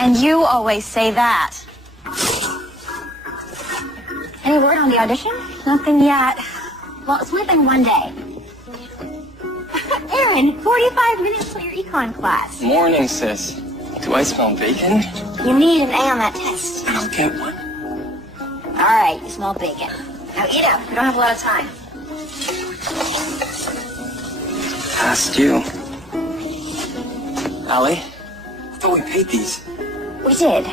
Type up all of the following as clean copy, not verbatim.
And you always say that. Any word on the audition? Nothing yet. Well, it's only been one day. Aaron, 45 minutes till your econ class. Morning, sis. Do I smell bacon? You need an A on that test. I'll get one. All right, you smell bacon. Now eat up. We don't have a lot of time. Past you. Allie, I thought we paid these. We did.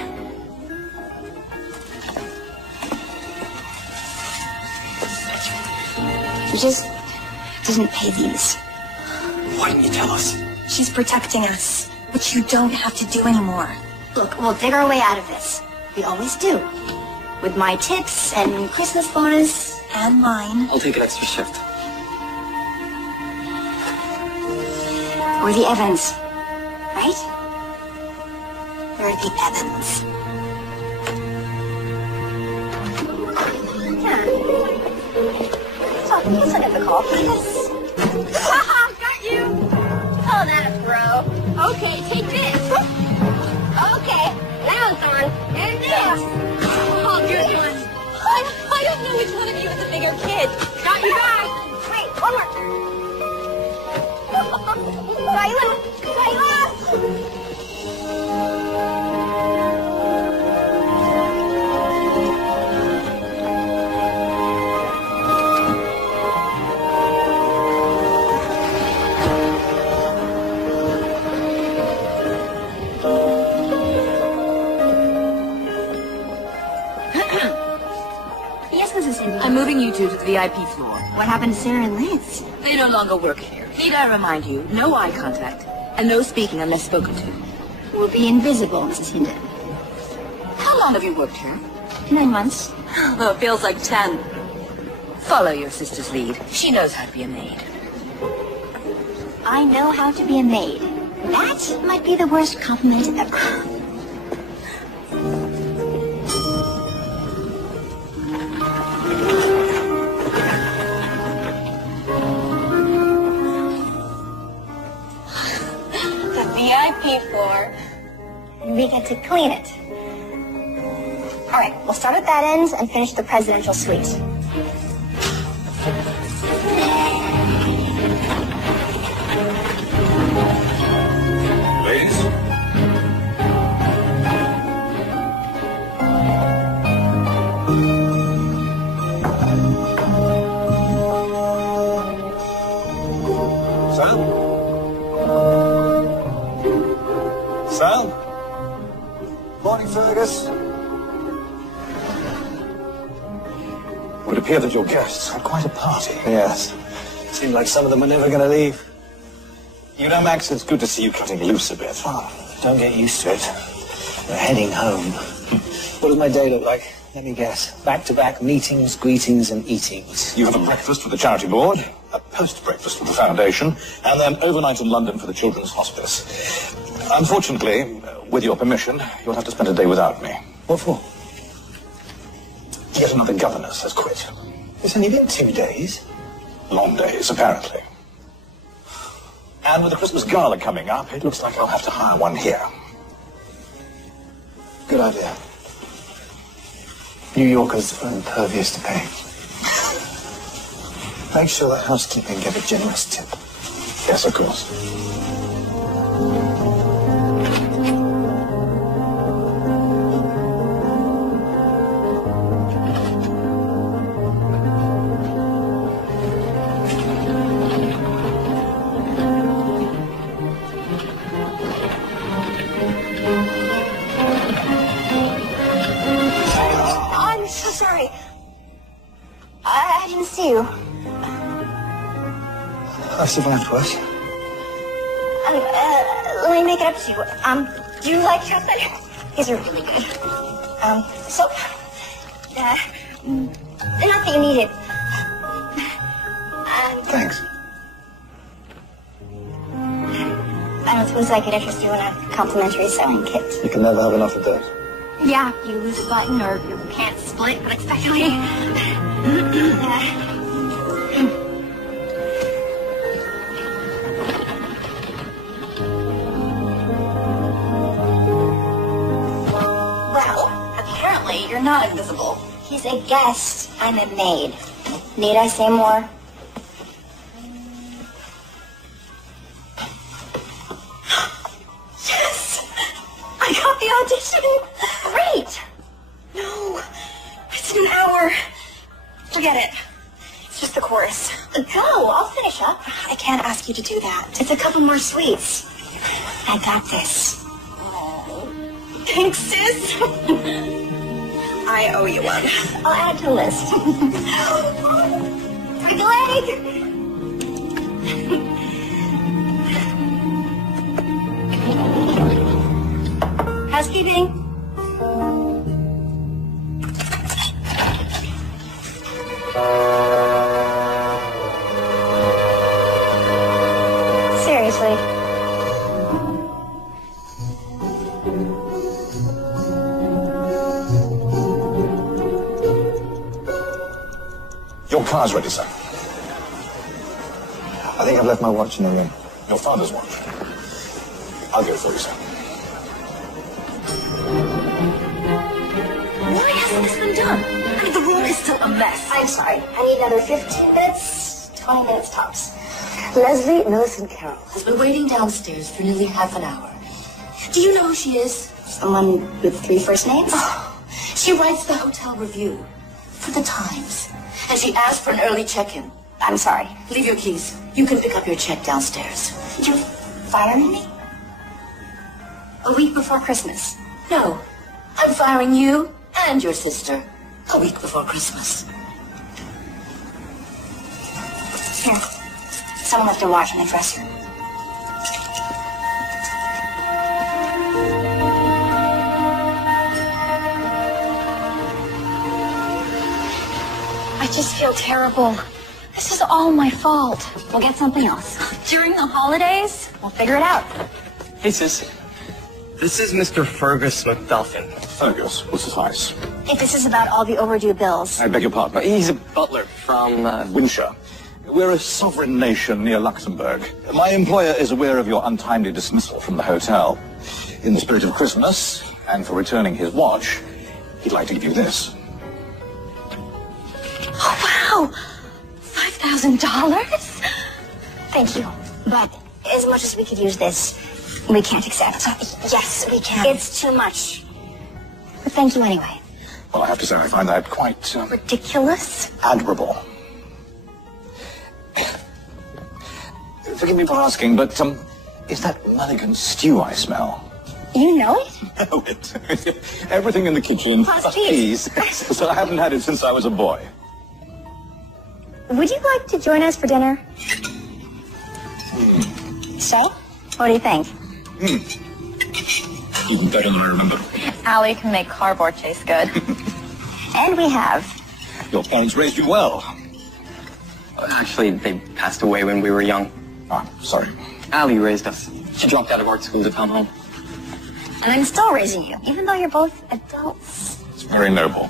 We just didn't pay these. Why didn't you tell us? She's protecting us, which you don't have to do anymore. Look, we'll dig our way out of this. We always do. With my tips and Christmas bonus and mine. I'll take an extra shift. We're the Evans, right? We're the Evans. Yeah. It's so difficult. Haha, got you! Oh, that a bro. Okay, take this. Okay, now it's on. And this. Oh, good one. I don't know which one of you is the bigger kid. Got you back. Wait, one more. Kyla! Kyla! I'm moving you two to the VIP floor. What happened to Sarah and Liz? They no longer work here. Need I remind you, no eye contact, and no speaking unless spoken to. We'll be invisible, Mrs. Hinden. How long have you worked here? 9 months. Oh, it feels like 10. Follow your sister's lead. She knows how to be a maid. I know how to be a maid. That might be the worst compliment ever. VIP floor, and we get to clean it. All right, we'll start at that end and finish the presidential suite. Ladies. Sam? Sal? Morning, Fergus. It would appear that your guests had quite a party. Yes. Seems like some of them are never going to leave. You know, Max, it's good to see you cutting loose a bit. Oh, don't get used to it. We're heading home. What does my day look like? Let me guess. Back-to-back meetings, greetings, and eatings. You have a breakfast with the charity board, a post-breakfast with the foundation, and then overnight in London for the Children's Hospice. Unfortunately, with your permission, you'll have to spend a day without me. What for? Yet another governess has quit. It's only been 2 days. Long days, apparently. And with the Christmas gala coming up, it looks like I'll have to hire one here. Good idea. New Yorkers are impervious to pain. Make sure the housekeeping get a generous tip. Yes, of course. I survived worse. Let me make it up to you. Do you like chocolate? These are really good. So, not that you need it. Thanks. I don't suppose I could interest you in a complimentary sewing kit. You can never have enough of those. Yeah, you lose a button or you can't split unexpectedly. not invisible. He's a guest. I'm a maid. Need I say more? Yes! I got the audition! Great! No, it's an hour. Forget it. It's just the chorus. Go, I'll finish up. I can't ask you to do that. It's a couple more sweets. I got this. Thanks, sis. I owe you one. I'll add to the list. Take a leg. Housekeeping. Seriously. Your car's ready, sir. I think I've left my watch in the room. Your father's watch. I'll get it for you, sir. Why hasn't this been done? I mean, the room is still a mess. I'm sorry. I need another 15 minutes, 20 minutes tops. Leslie Millicent Carroll has been waiting downstairs for nearly half an hour. Do you know who she is? Someone with 3 first names? Oh, she writes the hotel review for the Times. And she asked for an early check-in. I'm sorry. Leave your keys. You can pick up your check downstairs. You're firing me? A week before Christmas. No, I'm firing you and your sister a week before Christmas. Here. Someone left a watch in the dresser. I just feel terrible. This is all my fault. We'll get something else. During the holidays, we'll figure it out. Hey, sis. This is Mr. Fergus McDuffin. Fergus, what's his vice? If this is about all the overdue bills. I beg your pardon. He's a butler from, Windsor. We're a sovereign nation near Luxembourg. My employer is aware of your untimely dismissal from the hotel. In the spirit of Christmas, and for returning his watch, he'd like to give you this. Oh, wow! $5,000? Thank you. But as much as we could use this, we can't accept. Yes, we can. It's too much. But thank you anyway. Well, I have to say, I find that quite Ridiculous? admirable. Forgive me for asking, but is that Mulligan stew I smell? You know it? No, everything in the kitchen. Plus peas. So I haven't had it since I was a boy. Would you like to join us for dinner? So? What do you think? Even better than I remember. Allie can make cardboard taste good. And we have. Your parents raised you well. Actually, they passed away when we were young. Ah, sorry. Allie raised us. She dropped out of art school to come home. And I'm still raising you, even though you're both adults. It's very noble.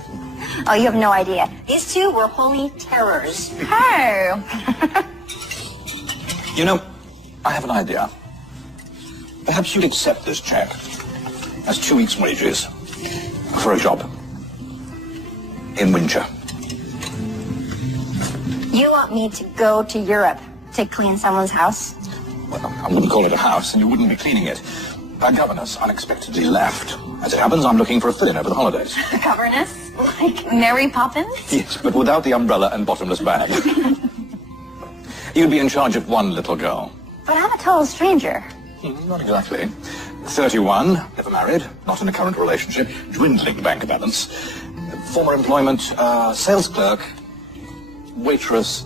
Oh, you have no idea. These two were holy terrors. Hey! You know, I have an idea. Perhaps you'd accept this check as 2 weeks' wages for a job in Windsor. You want me to go to Europe to clean someone's house? Well, I wouldn't call it a house, and you wouldn't be cleaning it. Our governess unexpectedly left. As it happens, I'm looking for a fill-in over the holidays. The governess? Like Mary Poppins? Yes, but without the umbrella and bottomless bag. You'd be in charge of one little girl. But I'm a total stranger. Not exactly. 31, never married, not in a current relationship, dwindling bank balance. Former employment, sales clerk, waitress,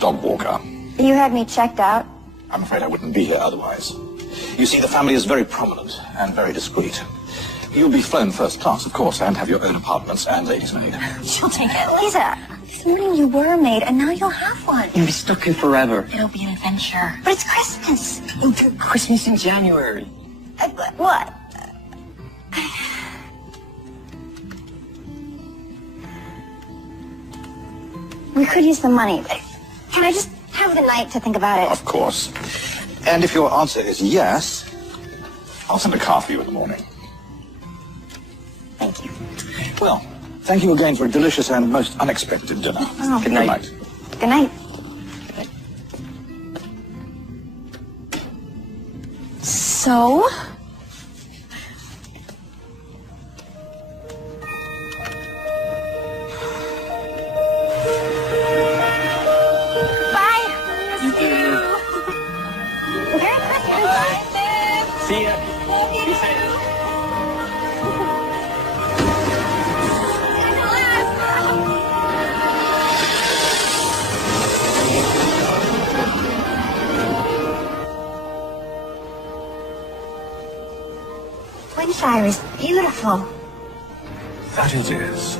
dog walker. You had me checked out. I'm afraid I wouldn't be here otherwise. You see, the family is very prominent and very discreet. You'll be flown first class, of course, and have your own apartments and ladies' maid. She'll take it. Lisa, this morning you were a maid, and now you'll have one. You'll be stuck here forever. It'll be an adventure. But it's Christmas. Christmas in January. What? We could use the money, but can I just have the night to think about it? Of course. And if your answer is yes, I'll send a car for you in the morning. Thank you. Well, Thank you again for a delicious and most unexpected dinner. Oh. Good night. Good night. So? Bye. You too. Merry Christmas. See ya. Be safe. Flintshire is beautiful. That it is.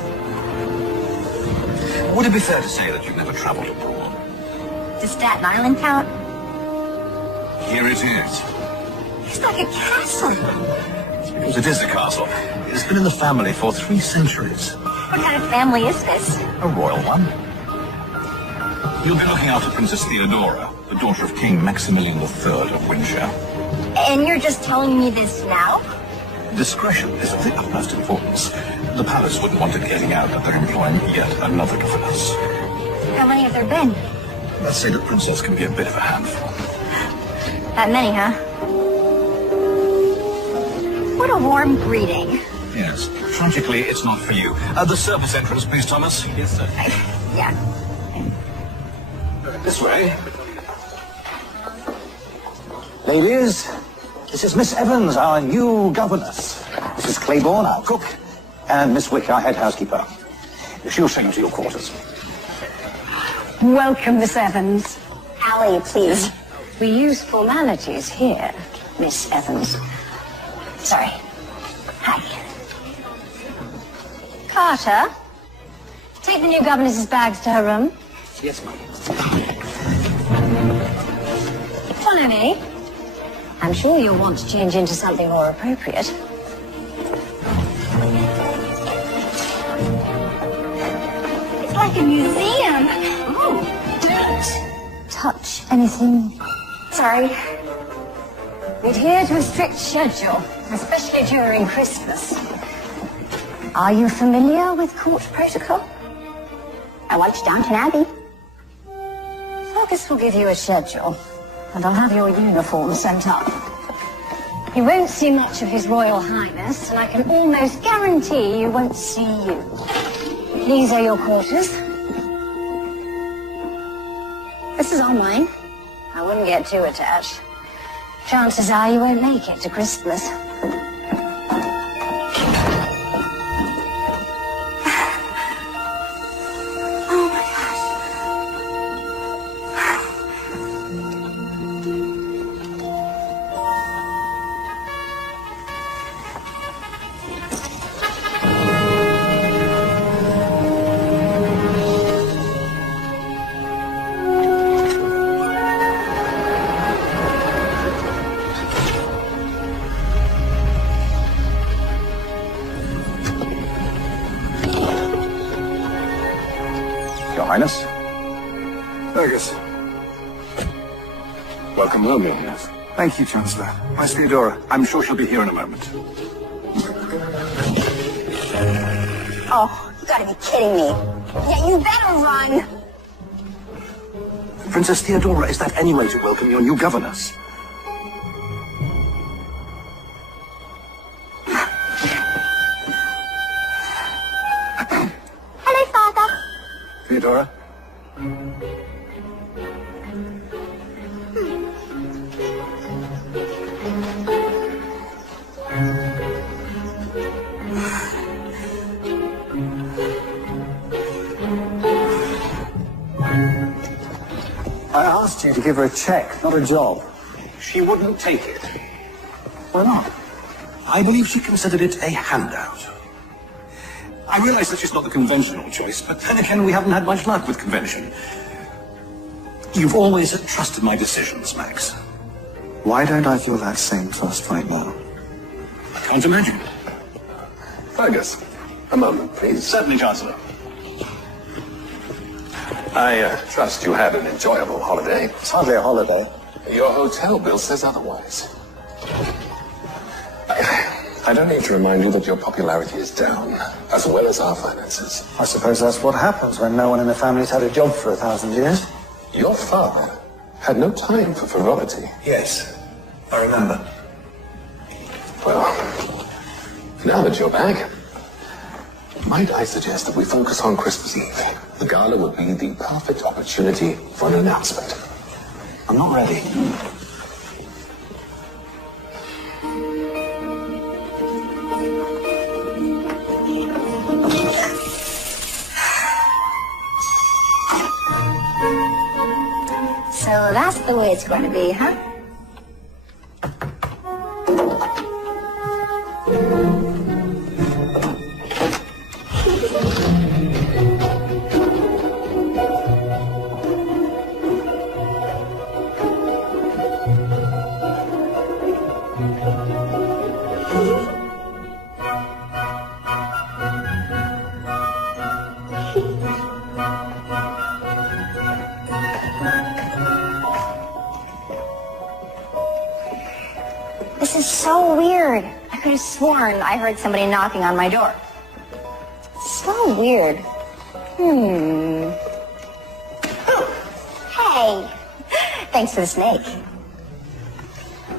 Would it be fair to say that you've never travelled abroad? Does Staten Island count? Here it is. It's like a castle. Because it is a castle. It's been in the family for 3 centuries. What kind of family is this? A royal one. You'll be looking after Princess Theodora, the daughter of King Maximilian III of Windsor. And you're just telling me this now? Discretion is of the utmost importance. The palace wouldn't want it getting out that they're employing yet another governess. How many have there been? Let's say the princess can be a bit of a handful. That many, huh? What a warm greeting. Yes. Tragically, it's not for you. The service entrance, please, Thomas. Yes, sir. Yeah. This way. Ladies, this is Miss Evans, our new governess. Mrs. Claiborne, our cook, and Miss Wick, our head housekeeper. She'll show you to your quarters. Welcome, Miss Evans. Allie, please. We use formalities here, Miss Evans. Sorry. Hi. Carter, take the new governess's bags to her room. Yes, ma'am. Follow me. I'm sure you'll want to change into something more appropriate. It's like a museum. Oh, Don't touch anything. sorry. We adhere to a strict schedule, especially during Christmas. Are you familiar with court protocol? I watched Downton Abbey. Fergus will give you a schedule, and I'll have your uniform sent up. You won't see much of His Royal Highness, and I can almost guarantee you won't see you. These are your quarters. This is all mine. I wouldn't get too attached. Chances are you won't make it to Christmas. Your Highness. Fergus. Welcome home, Your Highness. Thank you, Chancellor. Miss Theodora, I'm sure she'll be here in a moment. Oh, you gotta be kidding me. Yeah, you better run. Princess Theodora, is that any way to welcome your new governess? Hello, Father. Theodora? I asked you to give her a check, not a job. She wouldn't take it. Why not? I believe she considered it a handout. I realize that it's not the conventional choice, but then again, we haven't had much luck with convention. You've always trusted my decisions, Max. Why don't I feel that same trust right now? I can't imagine. Fergus, a moment, please. Certainly, Chancellor. I trust you had an enjoyable holiday. It's hardly a holiday. Your hotel bill says otherwise. I don't need to remind you that your popularity is down, as well as our finances. I suppose that's what happens when no one in the family's had a job for 1,000 years. Your father had no time for frivolity. Yes, I remember. Well, now that you're back, might I suggest that we focus on Christmas Eve? The gala would be the perfect opportunity for an announcement. I'm not ready. So that's the way it's going to be, huh? This is so weird. I could have sworn I heard somebody knocking on my door. So weird. Oh, hey. Thanks for the snake.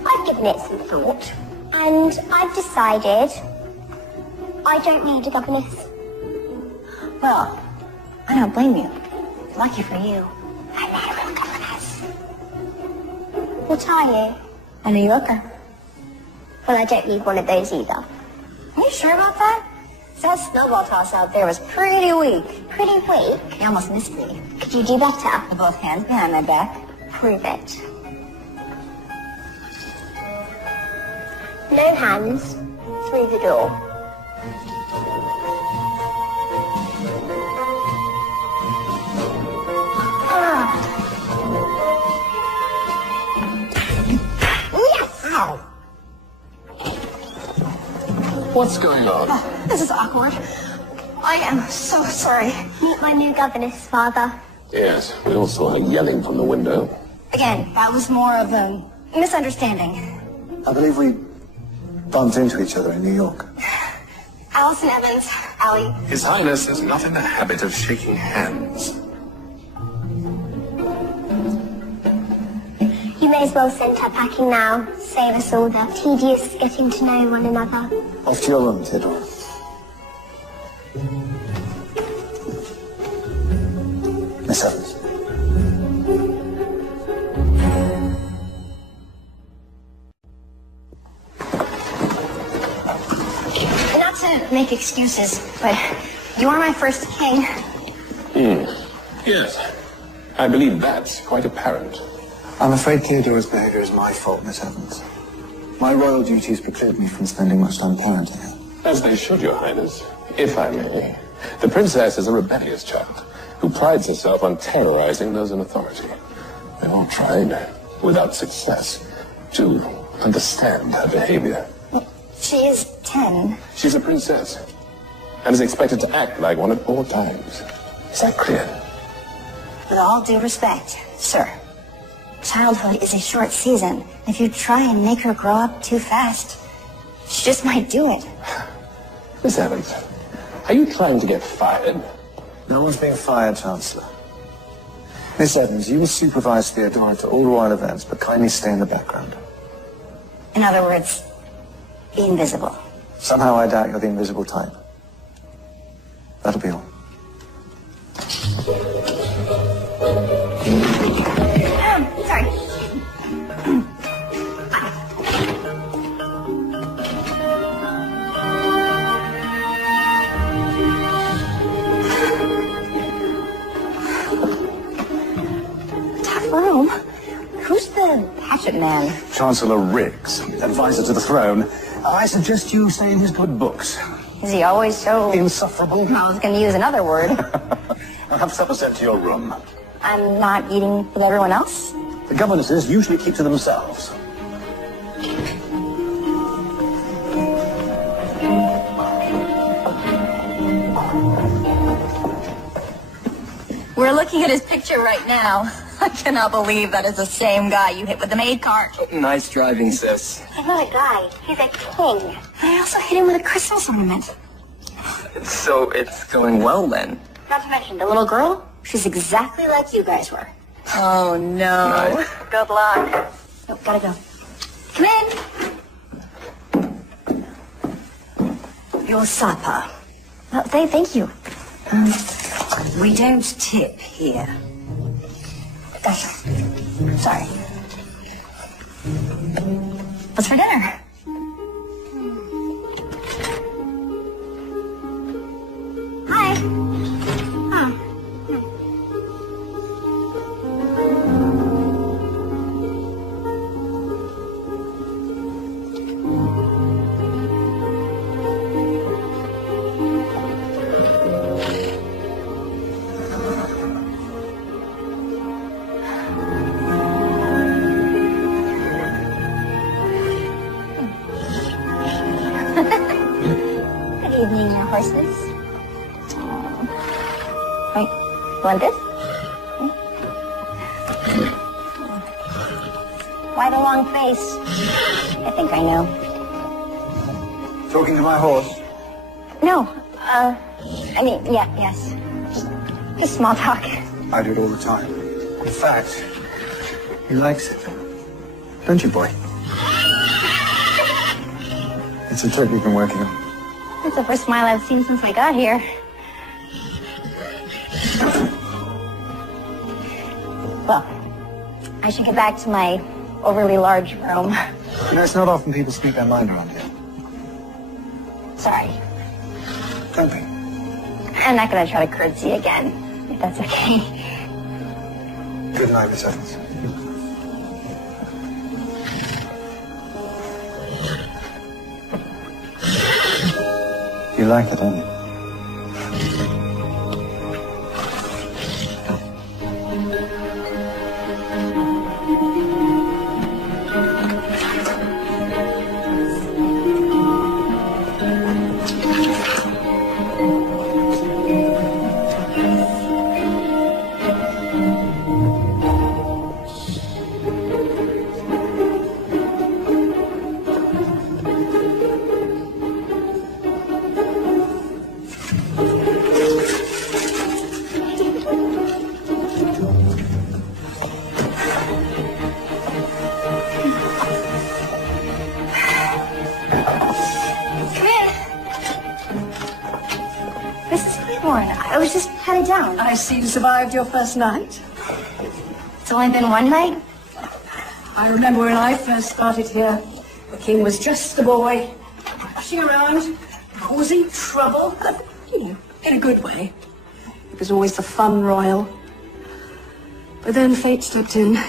I've given it some thought, and I've decided I don't need a governess. Well, I don't blame you. Lucky for you. I'm not a real governess. What are you? A New Yorker. Well, I don't need one of those either. Are you sure about that? That snowball toss out there was pretty weak. Pretty weak. You almost missed me. Could you do better? With both hands behind my back. Prove it. No hands. Through the door. Yes! Ow. What's going on? Oh, this is awkward. I am so sorry. Meet my new governess, Father. Yes, we all saw her yelling from the window. Again, that was more of a misunderstanding. I believe we bumped into each other in New York. Allison Evans, Allie. His Highness is not in the habit of shaking hands. You may as well send her packing now. Save us all the tedious getting to know one another. Off to your room, Theodore. Miss Evans. Not to make excuses, but you are my first king. Yes, I believe that's quite apparent. I'm afraid Theodore's behavior is my fault, Miss Evans. My royal duties preclude me from spending much time parenting her. As they should, Your Highness, if I may. The princess is a rebellious child who prides herself on terrorizing those in authority. They all tried, without success, to understand her behavior. She is 10. She's a princess and is expected to act like one at all times. Is that clear? With all due respect, sir, childhood is a short season. If you try and make her grow up too fast, she just might do it. Miss Evans, are you trying to get fired? No one's being fired, Chancellor. Miss Evans, you will supervise Theodora to all royal events, but kindly stay in the background. In other words, be invisible. Somehow I doubt you're the invisible type. That'll be all. Sorry. Tough room. Who's the hatchet man? Chancellor Riggs, advisor to the throne. I suggest you stay in his good books. Is he always so... Insufferable. I was going to use another word. I'll have supper sent to your room. I'm not eating with everyone else? The governesses usually keep to themselves. We're looking at his picture right now. I cannot believe that is the same guy you hit with the maid cart. Nice driving, sis. He's not a guy. He's a king. I also hit him with a Christmas ornament. So it's going well then? Not to mention, the little girl, she's exactly like you guys were. Oh, no. Nice. Good luck. Oh, gotta go. Come in. Your supper. Oh, thank you. We don't tip here. Gotcha. Sorry. What's for dinner? Hi. Oh. Good evening, your horses. Wait, you want this? Why the long face? I think I know. Talking to my horse. No, yes. Just small talk. I do it all the time. In fact, he likes it. Don't you, boy? It's a trick we've been working on. That's the first smile I've seen since I got here. Well, I should get back to my overly large room. You know, it's not often people speak their mind around here. Sorry. Don't be. I'm not gonna try to curtsy again, if that's okay. Good night, Miss Evans. You like it, don't you? I was just headed down. I see you survived your first night. It's only been one night. I remember when I first started here, the king was just a boy, rushing around, causing trouble. You know, in a good way. It was always the fun royal. But then fate stepped in.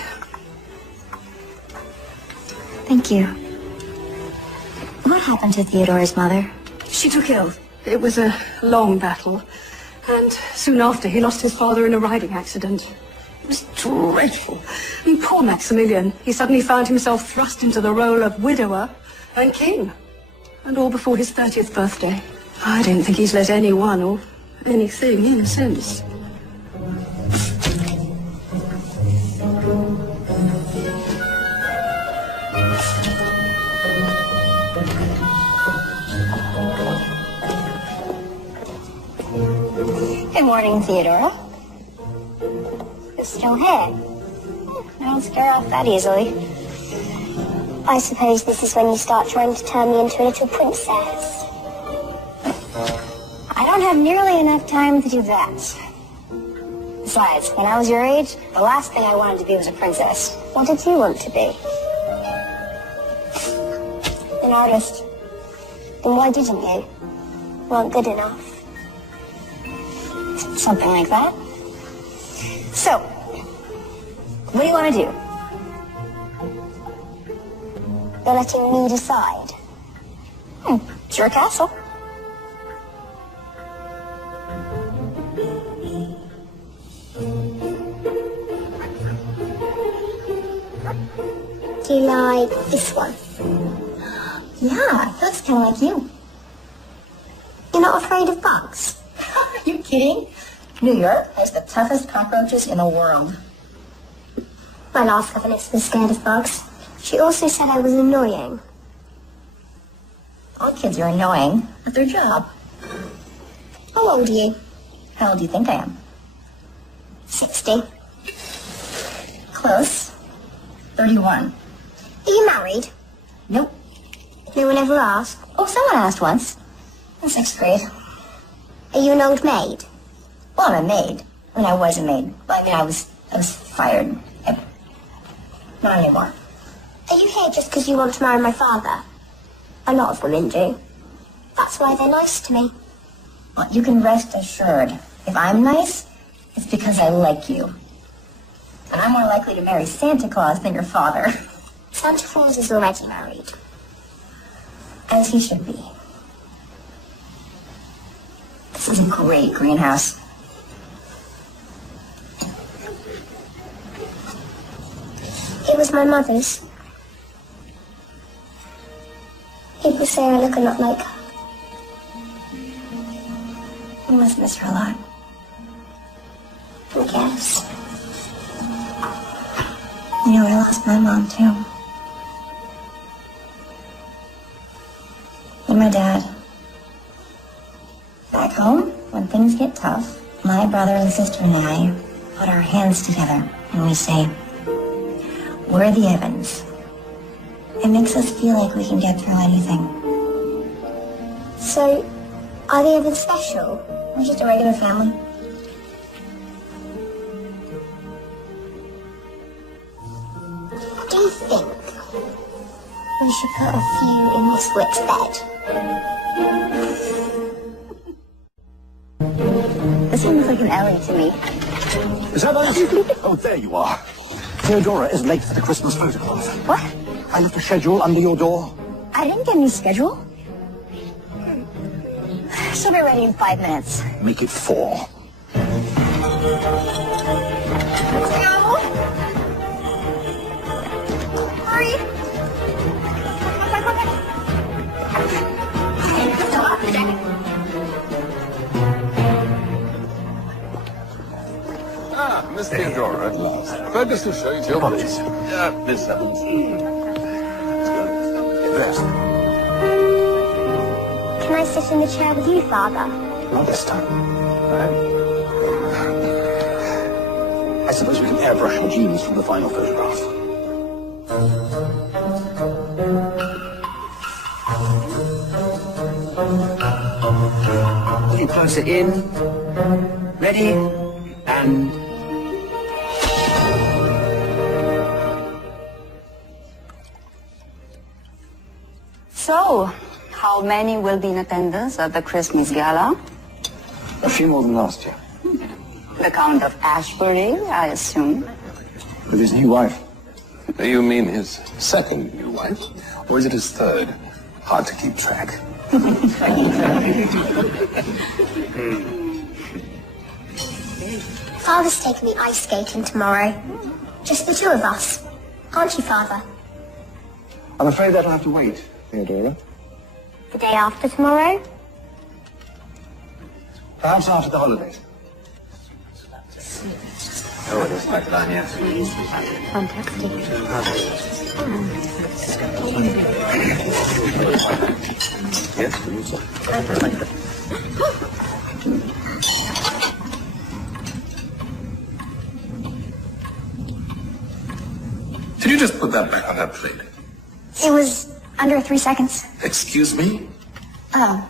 Thank you. What happened to Theodore's mother? She took ill. It was a long battle. And soon after, he lost his father in a riding accident. It was dreadful. I mean, poor Maximilian. He suddenly found himself thrust into the role of widower and king. And all before his 30th birthday. I don't think he's let anyone or anything in since. Good morning, Theodora. You're still here. I don't scare off that easily. I suppose this is when you start trying to turn me into a little princess. I don't have nearly enough time to do that. Besides, when I was your age, the last thing I wanted to be was a princess. What did you want to be? An artist. Then why didn't you? Weren't good enough. Something like that. So, what do you want to do? You're letting me decide. It's your castle. Do you like this one? Yeah, that's kind of like you. You're not afraid of bugs? Are you kidding? New York has the toughest cockroaches in the world. My last governess was scared of bugs. She also said I was annoying. All kids are annoying. That's their job. How old are you? How old do you think I am? 60. Close. 31. Are you married? Nope. No one ever asked? Oh, someone asked once. In 6th grade. Are you an old maid? Well, I'm a maid. I mean, I was a maid. Well, I mean, I was fired. Not anymore. Are you here just because you want to marry my father? A lot of women do. That's why they're nice to me. Well, you can rest assured. If I'm nice, it's because I like you. And I'm more likely to marry Santa Claus than your father. Santa Claus is already married. As he should be. This is a great greenhouse. It was my mother's. People say I look a lot like her. You must miss her a lot. I guess. You know, I lost my mom, too. And my dad. Back home, when things get tough, my brother and sister and I put our hands together and we say, we're the Evans. It makes us feel like we can get through anything. So, are the Evans special? We're just a regular family. Do you think we should put a few in Miss Wick's bed? This seems like an alley to me. Is that us? Oh, there you are. Theodora is late for the Christmas photograph. What? I left a schedule under your door. I didn't get any schedule. She'll be ready in 5 minutes. Make it 4. Hurry! Ah, Miss Theodora at last. Fergus to show you to your bodies. Miss Evans. Rest. Can I sit in the chair with you, Father? Not this time. I suppose we can airbrush your genes from the final photograph. A little closer in. Ready? And... So, how many will be in attendance at the Christmas gala? A few more than last year. The Count of Ashbury, I assume. With his new wife. You mean his second new wife? Or is it his third? Hard to keep track. Father's taking me ice skating tomorrow. Just the two of us. Aren't you, Father? I'm afraid that'll have to wait, Theodora. The day after tomorrow? Perhaps after the holidays. Oh, it is like that, yes. Fantastic. Did you just put that back on that plate? It was under 3 seconds. Excuse me? The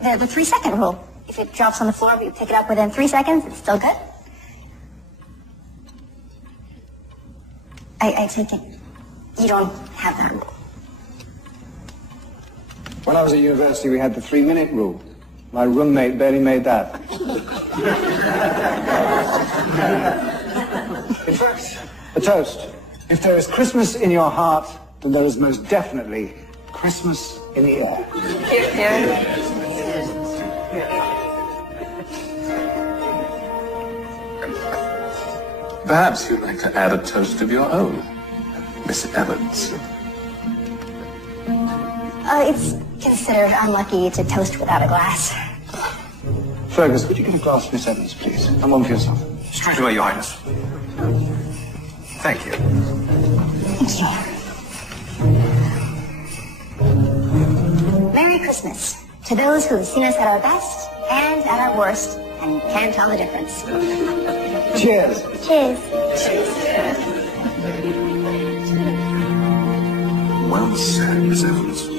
3-second rule. If it drops on the floor, we pick it up within 3 seconds, it's still good. I take it you don't have that rule. When I was at university, we had the 3-minute rule. My roommate barely made that. In fact, a toast. If there is Christmas in your heart, then there is most definitely Christmas in the air. Perhaps you'd like to add a toast of your own, Miss Evans. It's considered unlucky to toast without a glass. Fergus, could you get a glass for Miss Evans, please? And one for yourself. Straight away, Your Highness. Thank you. Thank you. Merry Christmas to those who have seen us at our best and at our worst and can't tell the difference. Cheers. Cheers. Well said, Miss Evans.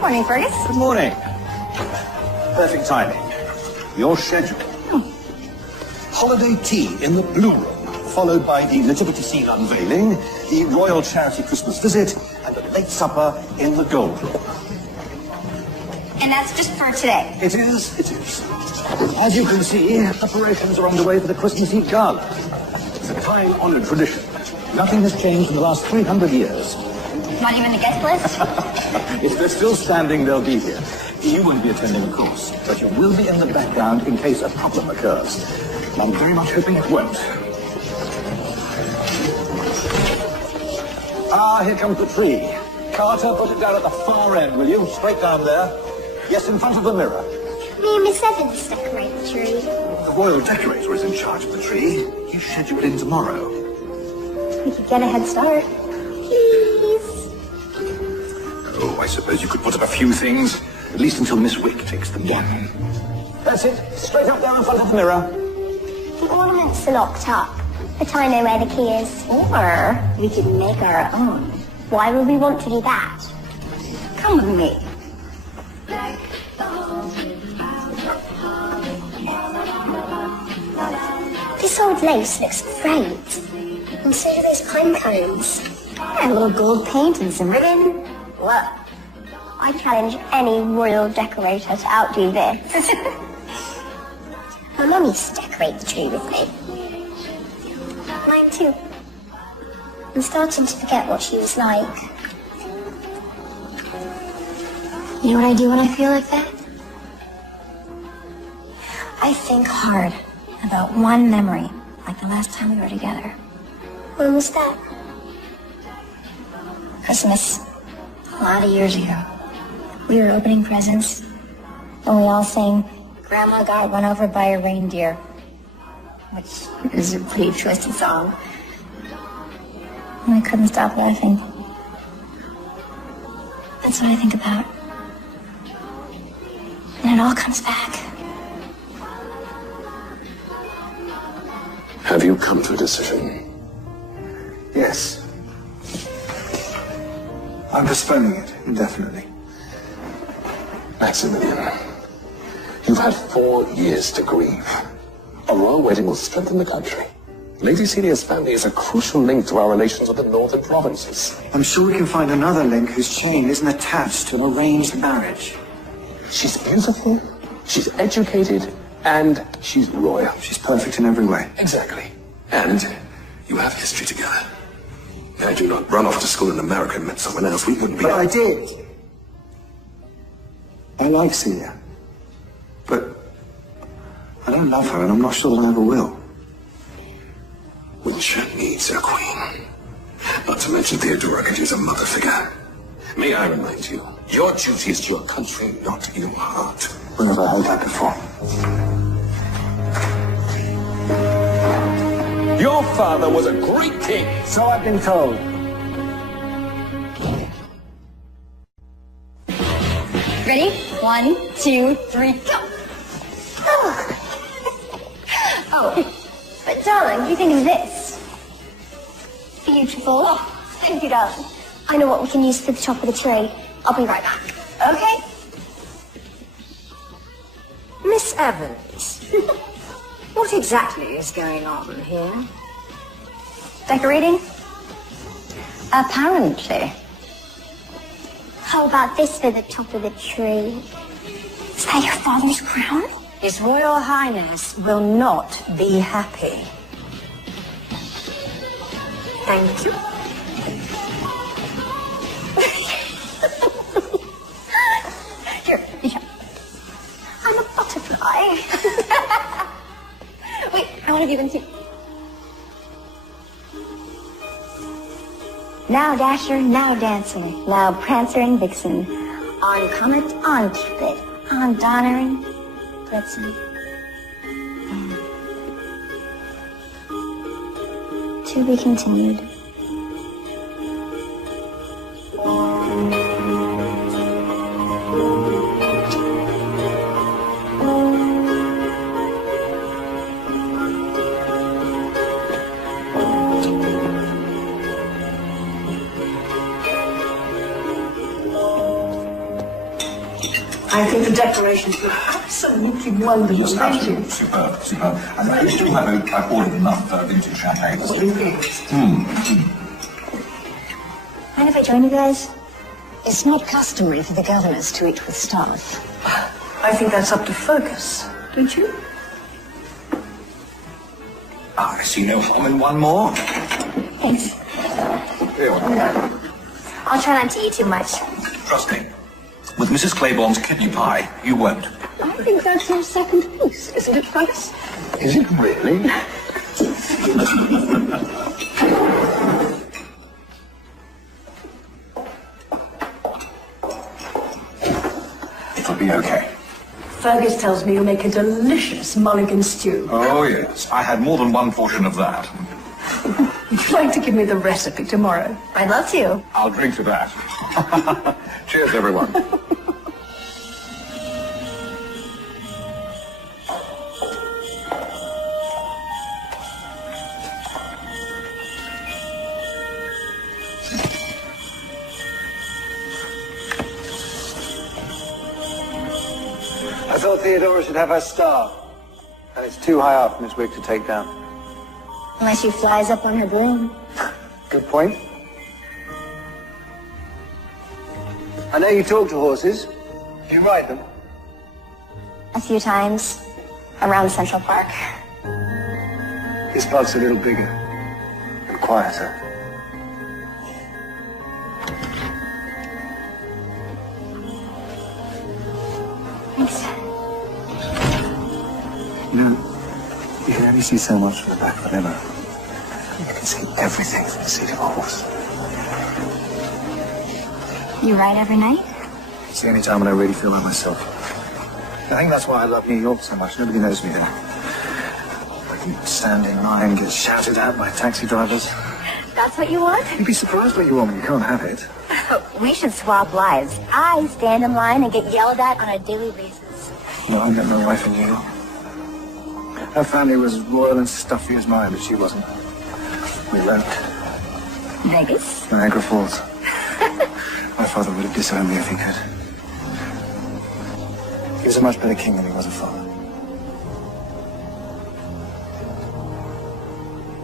Morning, Fergus. Good morning. Perfect timing. Your schedule. Holiday tea in the Blue Room, followed by the nativity scene unveiling, the Royal Charity Christmas visit, and a late supper in the Gold Room. And that's just for today. It is. As you can see, preparations are underway for the Christmas Eve Gala. It's a time-honored tradition. Nothing has changed in the last 300 years. Not even the guest list? If they're still standing, they'll be here. You won't be attending, of course, but you will be in the background in case a problem occurs. And I'm very much hoping it won't. Ah, here comes the tree. Carter, put it down at the far end, will you? Straight down there. Yes, in front of the mirror. Me and Miss Evans decorate the tree. The royal decorator is in charge of the tree. He's scheduled in tomorrow. We could get a head start. Please. Oh, I suppose you could put up a few things, at least until Miss Wick takes them down. That's it. Straight up there in front of the mirror. The ornaments are locked up, but I know where the key is. Or we could make our own. Why would we want to do that? Come with me. This old lace looks great. And so do those pine cones. Yeah, a little gold paint and some ribbon. Look, I challenge any royal decorator to outdo this. My mum used to decorate the tree with me. Mine too. I'm starting to forget what she was like. You know what I do when I feel like that? I think hard about one memory, like the last time we were together. When was that? Christmas, a lot of years ago. We were opening presents, and we all sang Grandma Got Run Over by a Reindeer, which is a pretty twisted song. And I couldn't stop laughing. That's what I think about. And it all comes back. Have you come to a decision? Yes. I'm postponing it indefinitely. Maximilian, you've had 4 years to grieve. A royal wedding will strengthen the country. Lady Celia's family is a crucial link to our relations with the northern provinces. I'm sure we can find another link whose chain isn't attached to an arranged marriage. She's beautiful, she's educated, and she's royal. She's perfect in every way. Exactly. And you have history together. Had you not run off to school in America and met someone else, we wouldn't be... But I did. I like Celia. But I don't love her, and I'm not sure that I ever will. Winshire needs a queen. Not to mention Theodora could use a mother figure. May I remind you, your duty is to your country, not your heart. Where have I heard that before? Your father was a great king. So I've been told. Ready? 1, 2, 3, go! Oh, but darling, what do you think of this? Beautiful. Oh, thank you, darling. I know what we can use for the top of the tree. I'll be right back. Okay. Miss Evans, what exactly is going on here? Decorating? Apparently. How about this for the top of the tree? Is that your father's crown? His Royal Highness will not be happy. Thank you. Here. I'm a butterfly. Wait, I want to give them to... Now Dasher, now Dancer, now Prancer and Vixen. On Comet, on Cupid, on Donner and Blitzen. To be continued. I think the decorations were absolutely wonderful. Thank you. Superb. And I still have I've ordered enough vintage champagne. Mind if I join you guys? It's not customary for the governors to eat with staff. I think that's up to Fergus, don't you? I see no harm in one more. Thanks. Here. I'll try not to eat too much. Trust me. With Mrs. Claiborne's kidney pie, you won't. I think that's your second piece, isn't it, Fergus? Is it really? It'll be okay. Fergus tells me you make a delicious mulligan stew. Oh, yes. I had more than one portion of that. Would you like to give me the recipe tomorrow? I'd love to. I'll drink to that. Cheers, everyone. I thought Theodora should have her star. And it's too high up, Miss Wick, to take down. Unless she flies up on her broom. Good point. I know you talk to horses. Do you ride them? A few times. Around Central Park. This park's a little bigger. And quieter. Thanks. You know, you can only see so much from the back of a limo. You can see everything from the seat of a horse. You ride every night? It's the only time when I really feel like myself. I think that's why I love New York so much. Nobody knows me there. I can stand in line, get shouted at by taxi drivers. That's what you want? You'd be surprised what you want when you can't have it. We should swap lives. I stand in line and get yelled at on a daily basis. No, I met my wife in New York. Her family was as royal and stuffy as mine, but she wasn't. We went. Vegas? Niagara Falls. My father would have disowned me if he could. He was a much better king than he was a father.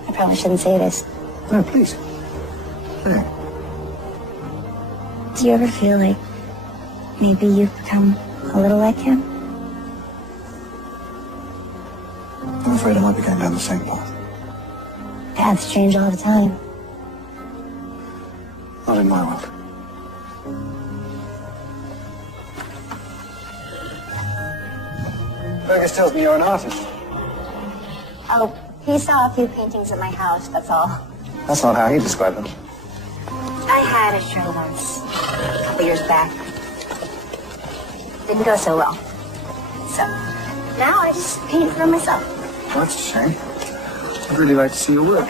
I probably shouldn't say this. No, please. Say. Do you ever feel like maybe you've become a little like him? I'm afraid I might be going down the same path. Paths change all the time. Not in my world. Fergus tells me you're an artist. Oh, he saw a few paintings at my house, that's all. That's not how he described them. I had a show once, a couple years back. Didn't go so well. So, now I just paint for myself. Well, that's a shame. I'd really like to see your work.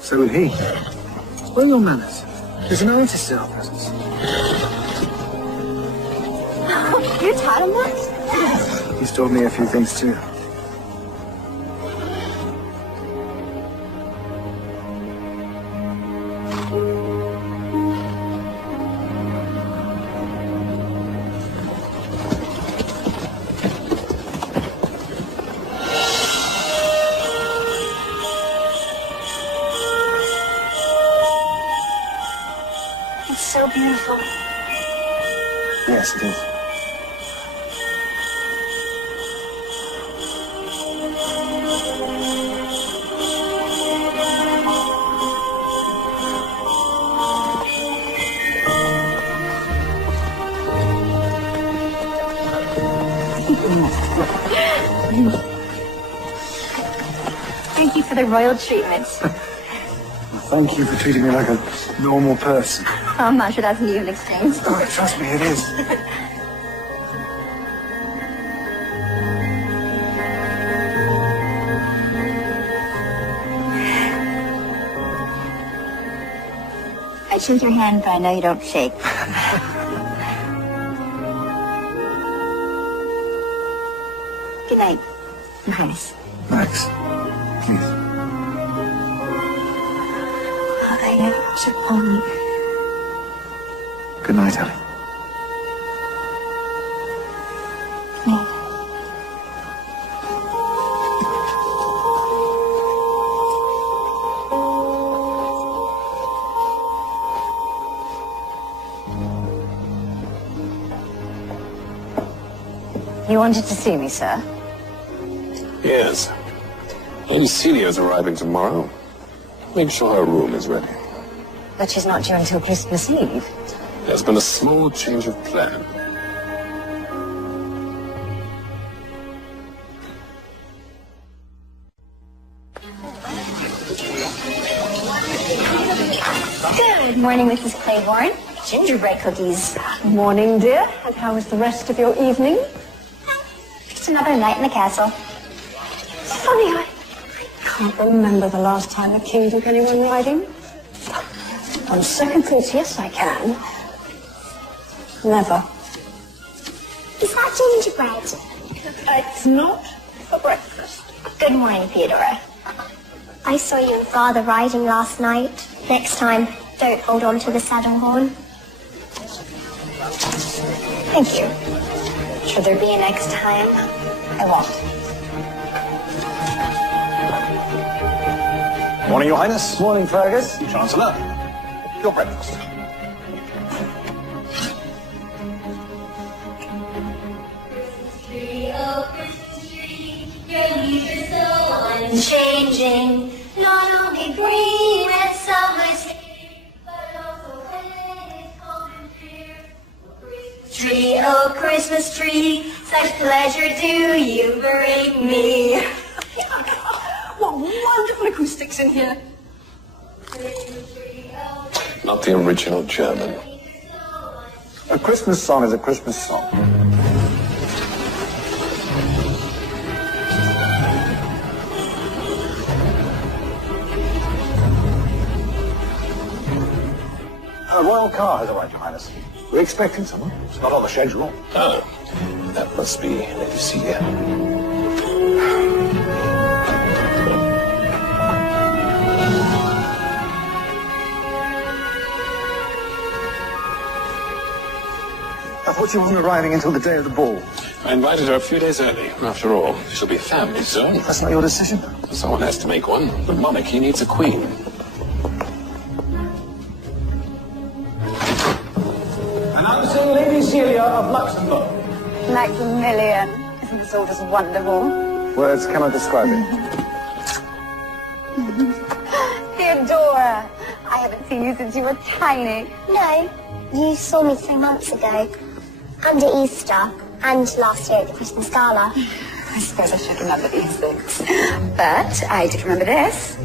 So would he. Where are your manners? There's an artist in our presence. You taught him that? He's taught me a few things too. Yes, it is. Thank you for the royal treatment. Thank you for treating me like a normal person. I'm not sure that's an even exchange. Oh, trust me, it is. I shake your hand, but I know you don't shake. Good night, Your Highness. Max, please. I never should only. Good night, Ellie. Good night. You wanted to see me, sir? Yes. Lady Celia's arriving tomorrow. Make sure her room is ready. But she's not due until Christmas Eve. There's been a small change of plan. Good morning, Mrs. Claiborne. Gingerbread cookies. Morning, dear. And how was the rest of your evening? Just another night in the castle. Funny, I can't remember the last time a king took anyone riding. On second thoughts, yes, I can. Never. Is that gingerbread? It's not for breakfast. Good morning, Theodora. I saw your father riding last night. Next time, don't hold on to the saddle horn. Thank you. Should there be a next time? I won't. Morning, Your Highness. Morning, Fergus. Chancellor. Your breakfast. Unchanging, not only green with summer's here, but also red, cold and clear. Tree, oh Christmas tree, such pleasure do you bring me. What wonderful acoustics in here. Not the original German. A Christmas song is a Christmas song. A royal car has arrived, Your Highness. We're expecting someone. It's not on the schedule. Oh, that must be Lady Celia. I thought she wasn't arriving until the day of the ball. I invited her a few days early. After all, she'll be a family soon. That's not your decision. Someone has to make one. The monarchy needs a queen. Announcing Lady Celia of Luxembourg. Maximilian. Isn't this all just wonderful? Words cannot describe it. Theodora, I haven't seen you since you were tiny. No, you saw me 3 months ago, under Easter, and last year at the Christmas Gala. I suppose I should remember these things. But I did remember this.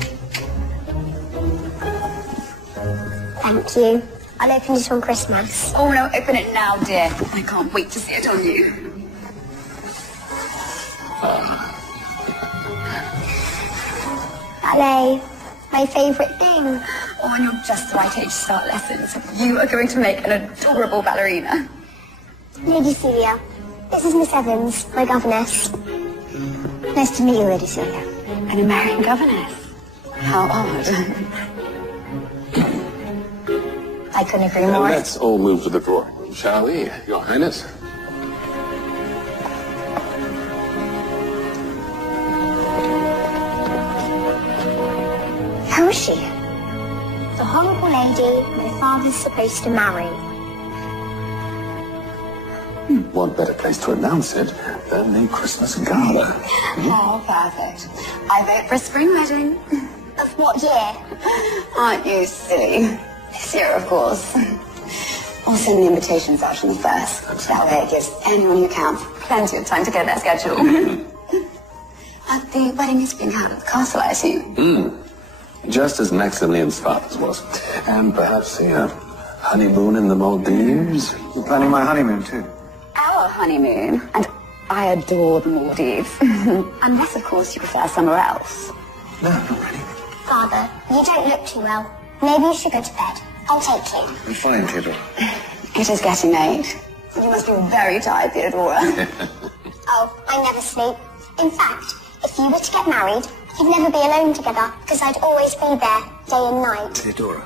Thank you. I'll open it on Christmas. Oh no, open it now, dear. I can't wait to see it on you. Ballet, my favourite thing. Oh, and you're just the right age to start lessons. You are going to make an adorable ballerina. Lady Celia, this is Miss Evans, my governess. Nice to meet you, Lady Celia. An American governess. How odd. I couldn't agree more. Let's all move to the drawing room, shall we, Your Highness? Who is she? The horrible lady my father's supposed to marry. What better place to announce it than the Christmas gala? Oh, perfect. I vote for a spring wedding. Of what year? Aren't you silly? This year, of course. I'll send the invitations out on the first. That way it gives anyone who counts plenty of time to get their schedule. The wedding is being held at the castle, I assume. Just as Maximilian's father's was. And perhaps a honeymoon in the Maldives? You're planning my honeymoon, too. Our honeymoon. And I adore the Maldives. Unless, of course, you prefer somewhere else. No, not really. Father, you don't look too well. Maybe you should go to bed. I'll take you. I'm fine, Theodore. It is getting late. You must be very tired, Theodora. Oh, I never sleep. In fact, if you were to get married, you'd never be alone together, because I'd always be there, day and night. Theodora.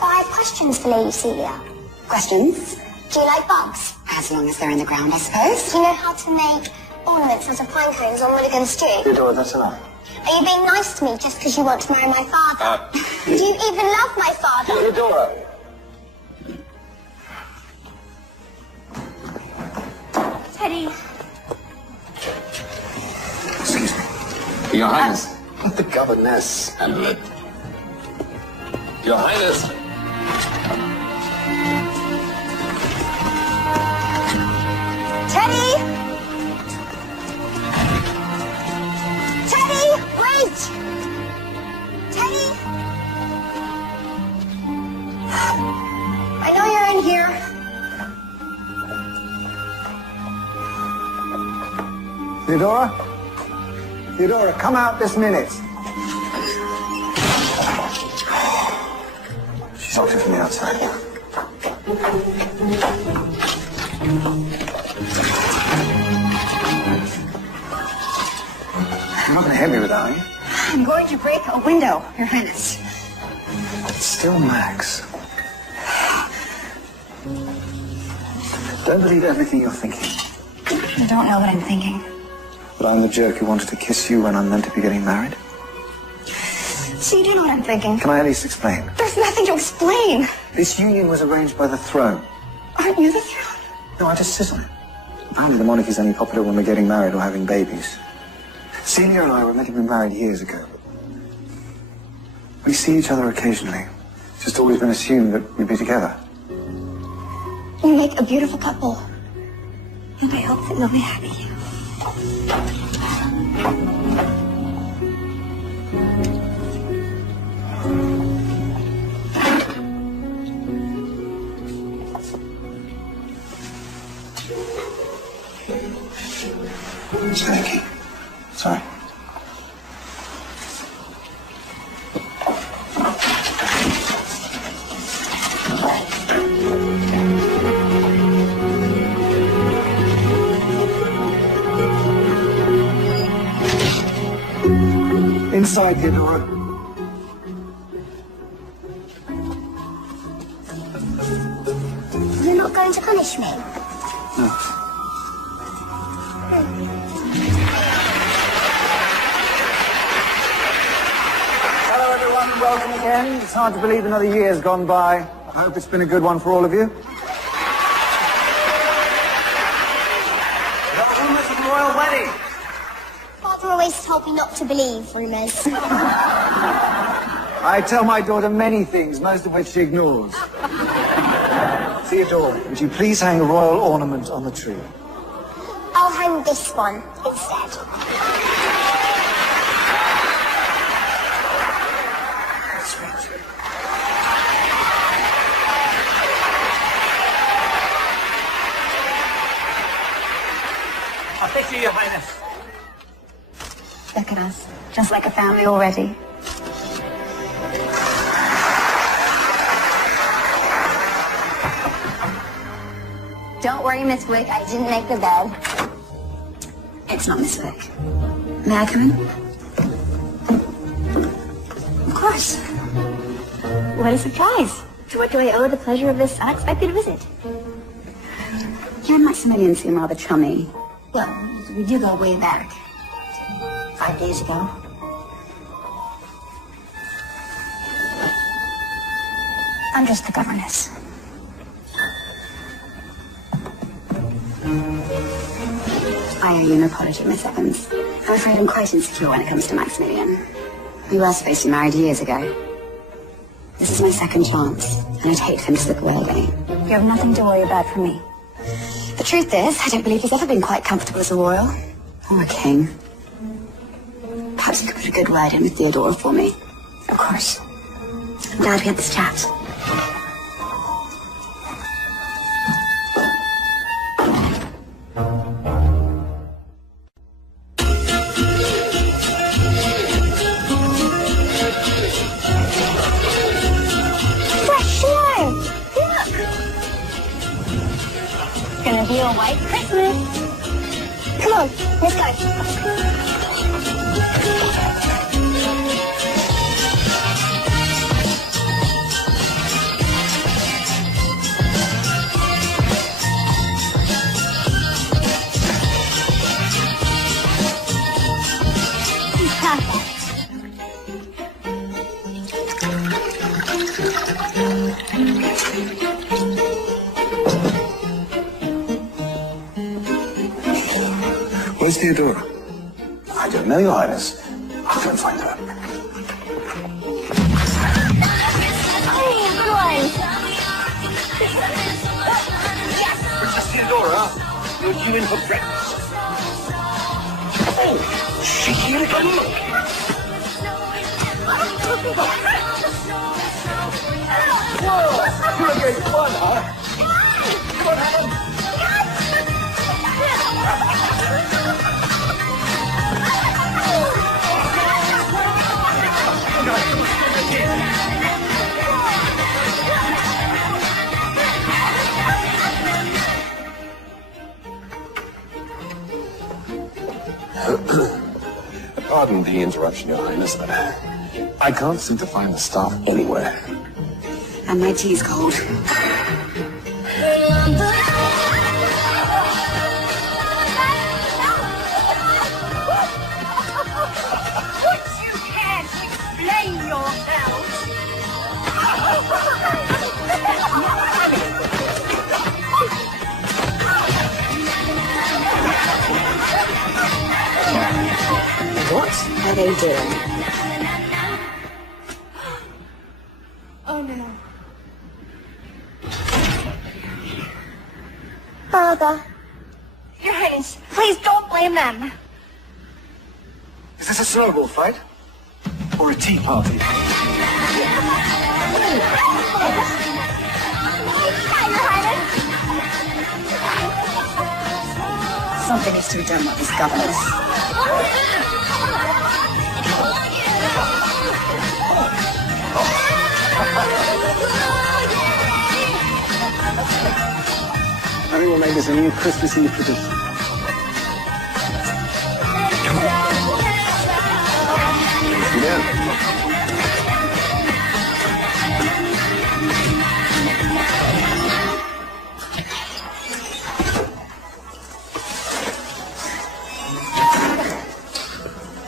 But I have questions for Lady Celia. Questions? Do you like bugs? As long as they're in the ground, I suppose. Do you know how to make ornaments out of pine cones on Mulligan stew? Theodora, that's enough. Are you being nice to me just because you want to marry my father? Do you even love my father? Theodora! Teddy. Excuse me. Your Highness. Let the governess handle it. Your Highness. Teddy! Teddy, wait! Teddy! I know you're in here. Theodora? Theodora, come out this minute. She's locked it from the outside. You're not going to hit me with that, are you? I'm going to break a window, Your Highness. It's still Max. Don't believe everything you're thinking. I don't know what I'm thinking. But I'm the jerk who wanted to kiss you when I'm meant to be getting married. So you do know what I'm thinking. Can I at least explain? There's nothing to explain. This union was arranged by the throne. Aren't you the throne? No, I just sit on it. Apparently the monarchy's only popular when we're getting married or having babies. Celia and I were meant to be married years ago. We see each other occasionally. It's just always been assumed that we'd be together. You make a beautiful couple. And I hope that you'll be happy. Thank you. Sorry. Inside, Theodora. You're not going to punish me? No. Hello, everyone. Welcome again. It's hard to believe another year's gone by. I hope it's been a good one for all of you. No rumors of royal wedding. Father always told me not to believe rumours. I tell my daughter many things, most of which she ignores. Theodore, would you please hang a royal ornament on the tree? I'll hang this one instead. Sweet. I'll take you, Your Highness. Look at us. Just like a family already. Don't worry, Miss Wick, I didn't make the bed. It's not Miss Wick. May I come in? Of course. What a surprise. To what do I owe the pleasure of this unexpected visit? You and Maximilian seem rather chummy. Well, we do go way back. 5 days ago. I'm just the governess. I owe you an apology, Miss Evans. I'm afraid I'm quite insecure when it comes to Maximilian. We were supposed to be married years ago. This is my second chance, and I'd hate for him to slip away again. You have nothing to worry about from me. The truth is, I don't believe he's ever been quite comfortable as a royal. Or a king. Perhaps you could put a good word in with Theodora for me. Of course. I'm glad we had this chat. Fresh snow! Look! It's gonna be a white Christmas. Come on, let's go. Where's Theodora? I don't know, Your Highness. I'll go and find her. Hey, good one. Princess Theodora, you're due in for breakfast. Oh, she here again? Whoa, you're a great fun, huh? Come on, Helen. Pardon the interruption, Your Highness, but I can't seem to find the staff anywhere. And my tea's cold. What are they doing? Oh no. Father, Your Highness, please don't blame them. Is this a snowball fight? Or a tea party? Something needs to be done with these governors. I think we'll make this a new Christmas Eve tradition.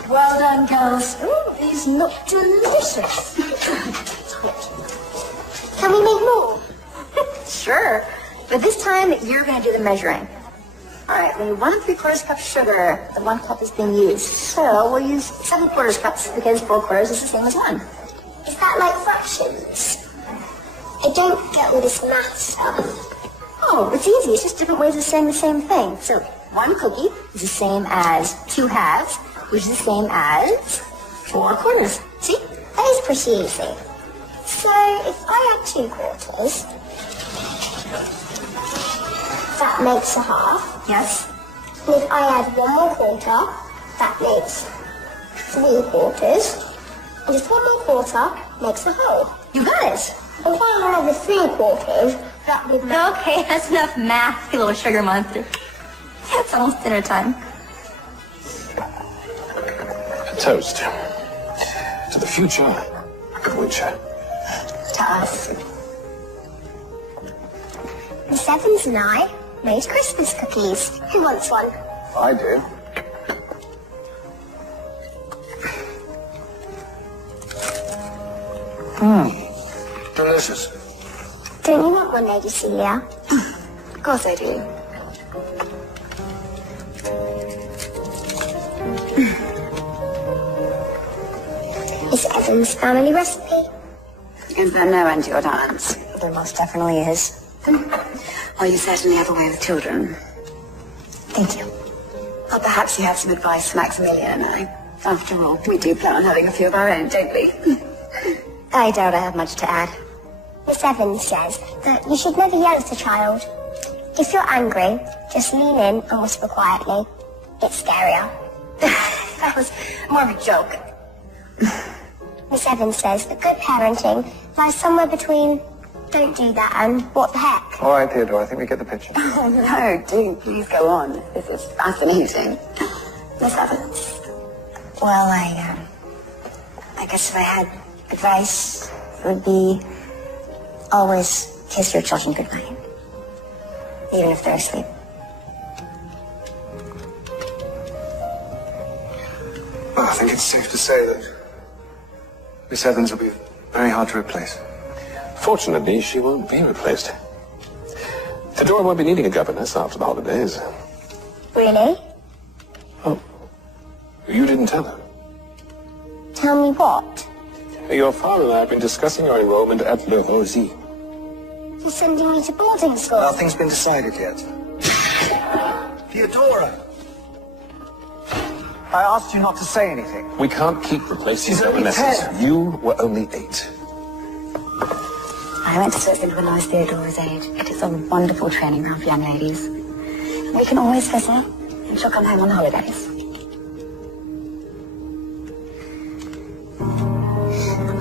Well done, girls. Ooh, these look delicious. Can we make more? Sure, but this time you're going to do the measuring. All right, we need 1 3/4 cup sugar. The 1 cup is being used, so we'll use 7/4 cups because 4 quarters is the same as 1. Is that like fractions? I don't get all this math stuff. Oh, it's easy. It's just different ways of saying the same thing. So 1 cookie is the same as 2 halves, which is the same as 4 quarters. See? That is pretty easy. So if I add 2 quarters, that makes a half. Yes. And if I add 1 more quarter, that makes 3 quarters. And just 1 more quarter makes a whole. You got it. And if I add the 3 quarters, that would make... Okay, that's enough math, you little sugar monster. It's almost dinner time. Toast. To the future of Witcher. To us. Miss Evans and I made Christmas cookies. Who wants one? I do. Delicious. Don't you want one, Lady Celia? Of course I do. Miss Evans' family recipe. Is there no end to your talents? There most definitely is. Well, you certainly have a way with children. Thank you. Well, perhaps you have some advice for Maximilian and I. After all, we do plan on having a few of our own, don't we? I doubt I have much to add. Miss Evans says that you should never yell at a child. If you're angry, just lean in and whisper quietly. It's scarier. That was more of a joke. Miss Evans says that good parenting lies somewhere between don't do that and what the heck. All right, Theodore, I think we get the picture. Oh, no, do please go on. This is fascinating. Miss Evans. Well, I guess if I had advice, it would be always kiss your children goodnight, even if they're asleep. Well, I think it's safe to say that Miss Evans will be very hard to replace. Fortunately, she won't be replaced. Theodora won't be needing a governess after the holidays. Really? Oh, you didn't tell her. Tell me what? Your father and I have been discussing your enrollment at Le Rosy. You're sending me to boarding school? Nothing's been decided yet. Theodora! I asked you not to say anything. We can't keep replacing She's only governesses. 10. You were only 8. I went to Switzerland when I was Theodora's age. It is a wonderful training ground for young ladies. We can always visit, and she'll come home on the holidays.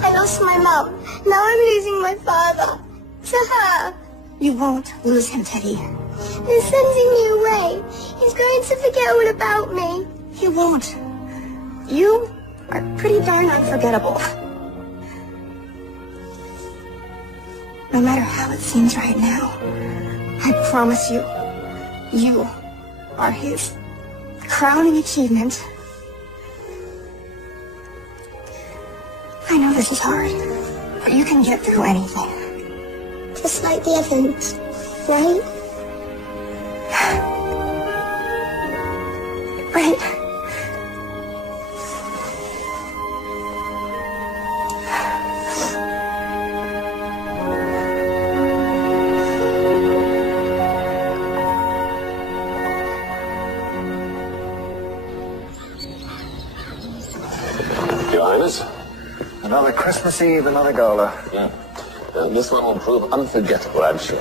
I lost my mum. Now I'm losing my father. To her. You won't lose him, Teddy. He's sending me away. He's going to forget all about me. He won't. You are pretty darn unforgettable. No matter how it seems right now, I promise you, you are his crowning achievement. I know this is hard, but you can get through anything. Just like the Evans, right? Right. Your Highness? Another Christmas Eve, another gala. Yeah. This one will prove unforgettable, I'm sure.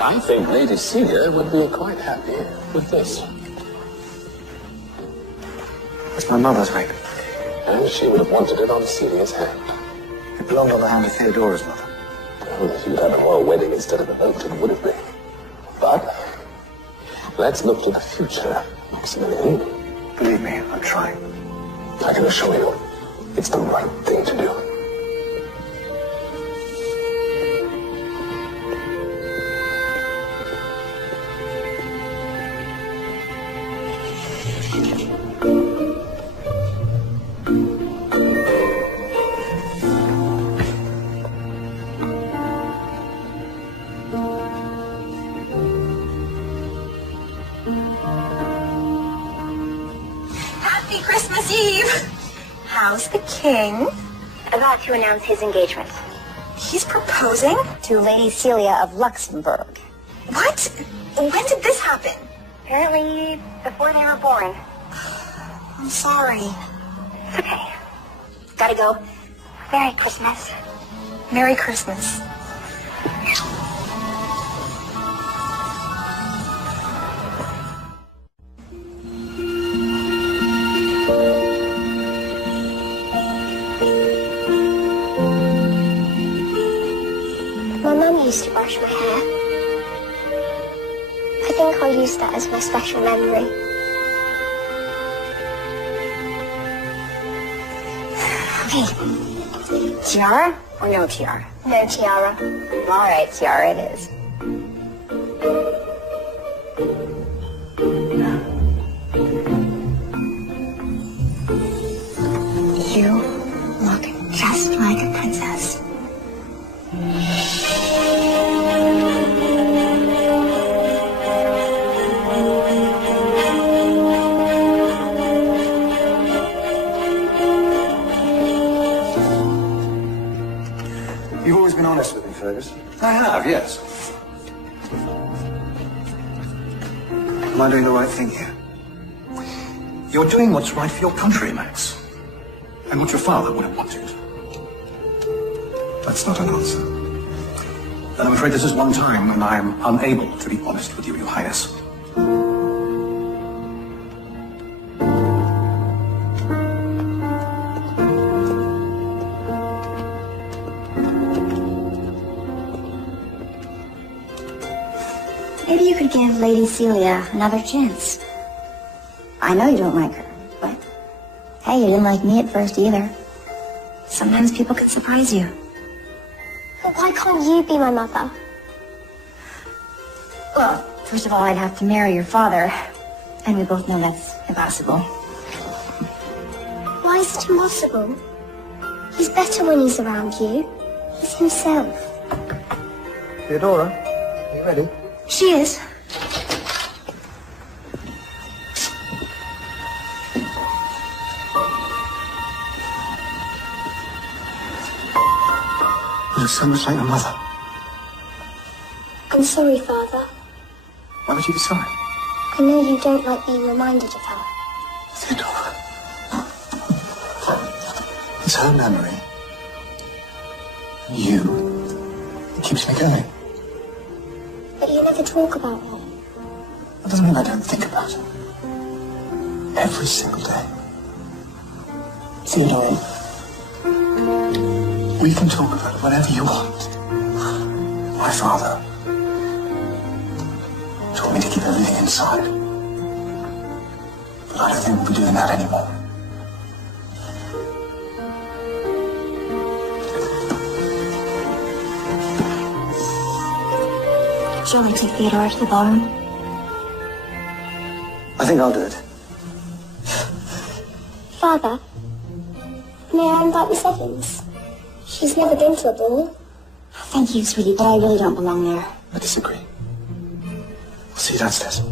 I think Lady Celia would be quite happy with this. It's my mother's ring. And she would have wanted it on Celia's hand. It belonged on the hand of Theodora's mother. Oh, she would have a royal wedding instead of an oath, would it be? But let's look to the future, Maximilian. Believe me, I'm trying. I can assure you, it's the right thing to do. Happy Christmas Eve! How's the king? About to announce his engagement. He's proposing? To Lady Celia of Luxembourg. What? When did this happen? Apparently, before they were born. I'm sorry. It's okay. Gotta go. Merry Christmas. Merry Christmas. My mum used to brush my hair. I think I'll use that as my special memory. Okay. Tiara or no tiara? No tiara. All right, tiara it is. You look just like a princess. Yes. Am I doing the right thing here? You're doing what's right for your country, Max. And what your father would have wanted. That's not an answer. And I'm afraid this is one time when I'm unable to be honest with you, Your Highness. Maybe you could give Lady Celia another chance. I know you don't like her, but hey, you didn't like me at first either. Sometimes people can surprise you. But why can't you be my mother? Well, first of all, I'd have to marry your father, and we both know that's impossible. Why is it impossible? He's better when he's around you. He's himself. Theodora, are you ready? She is. You look so much like your mother. I'm sorry, Father. Why would you be sorry? I know you don't like being reminded of her. Theodora. It's her memory. You. It keeps me going. But you never talk about her. That doesn't mean I don't think about her. Every single day. Theodore, we can talk about it whenever you want. My father told me to keep everything inside. But I don't think we'll be doing that anymore. Shall I take Theodora to the ballroom? I think I'll do it. Father, may I invite Miss Evans? She's never been to a ball. Thank you, sweetie, but I really don't belong there. I disagree. I'll see you downstairs.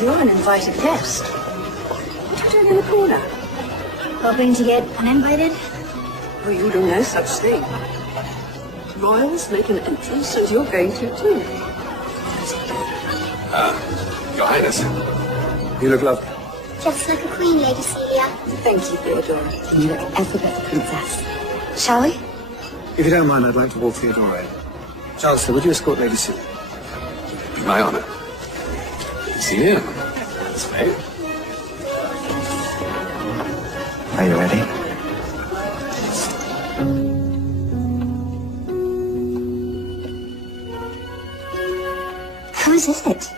You're an invited guest. What are you doing in the corner? Hoping to get uninvited? Well, you do no such thing. Royals make an entrance, and you're going to too. Your Highness. You look lovely. Just like a queen, Lady Celia. Thank you, Theodora. You look every bit a princess. Shall we? If you don't mind, I'd like to walk Theodora in. Chancellor, would you escort Lady Celia? Be my honor. See you. That's right. Are you ready? Whose is it?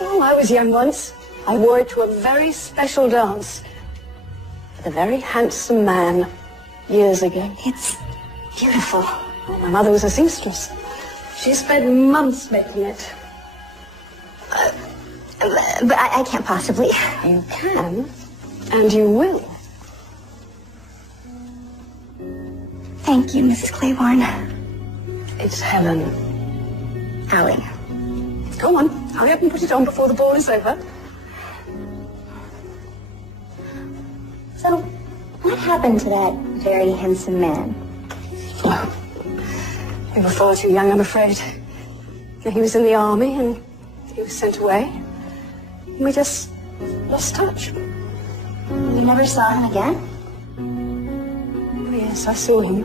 Oh, I was young once. I wore it to a very special dance with a very handsome man years ago. It's beautiful. Well, my mother was a seamstress. She spent months making it. But I can't possibly. You can, and you will. Thank you, Mrs. Claiborne. It's Helen. Allie. Go on, hurry up and put it on before the ball is over. So, what happened to that very handsome man? You were far too young, I'm afraid. He was in the army and he was sent away. We just lost touch. You never saw him again? Oh, yes, I saw him.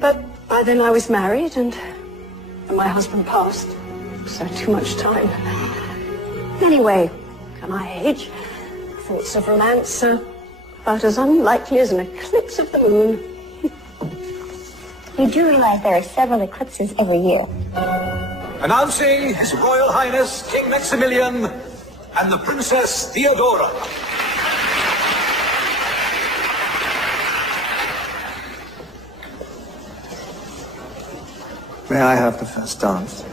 But by then I was married and my husband passed. So too much time. Anyway, at my age, thoughts of romance are about as unlikely as an eclipse of the moon. You do realize there are several eclipses every year. Announcing His Royal Highness King Maximilian and the Princess Theodora. May I have the first dance?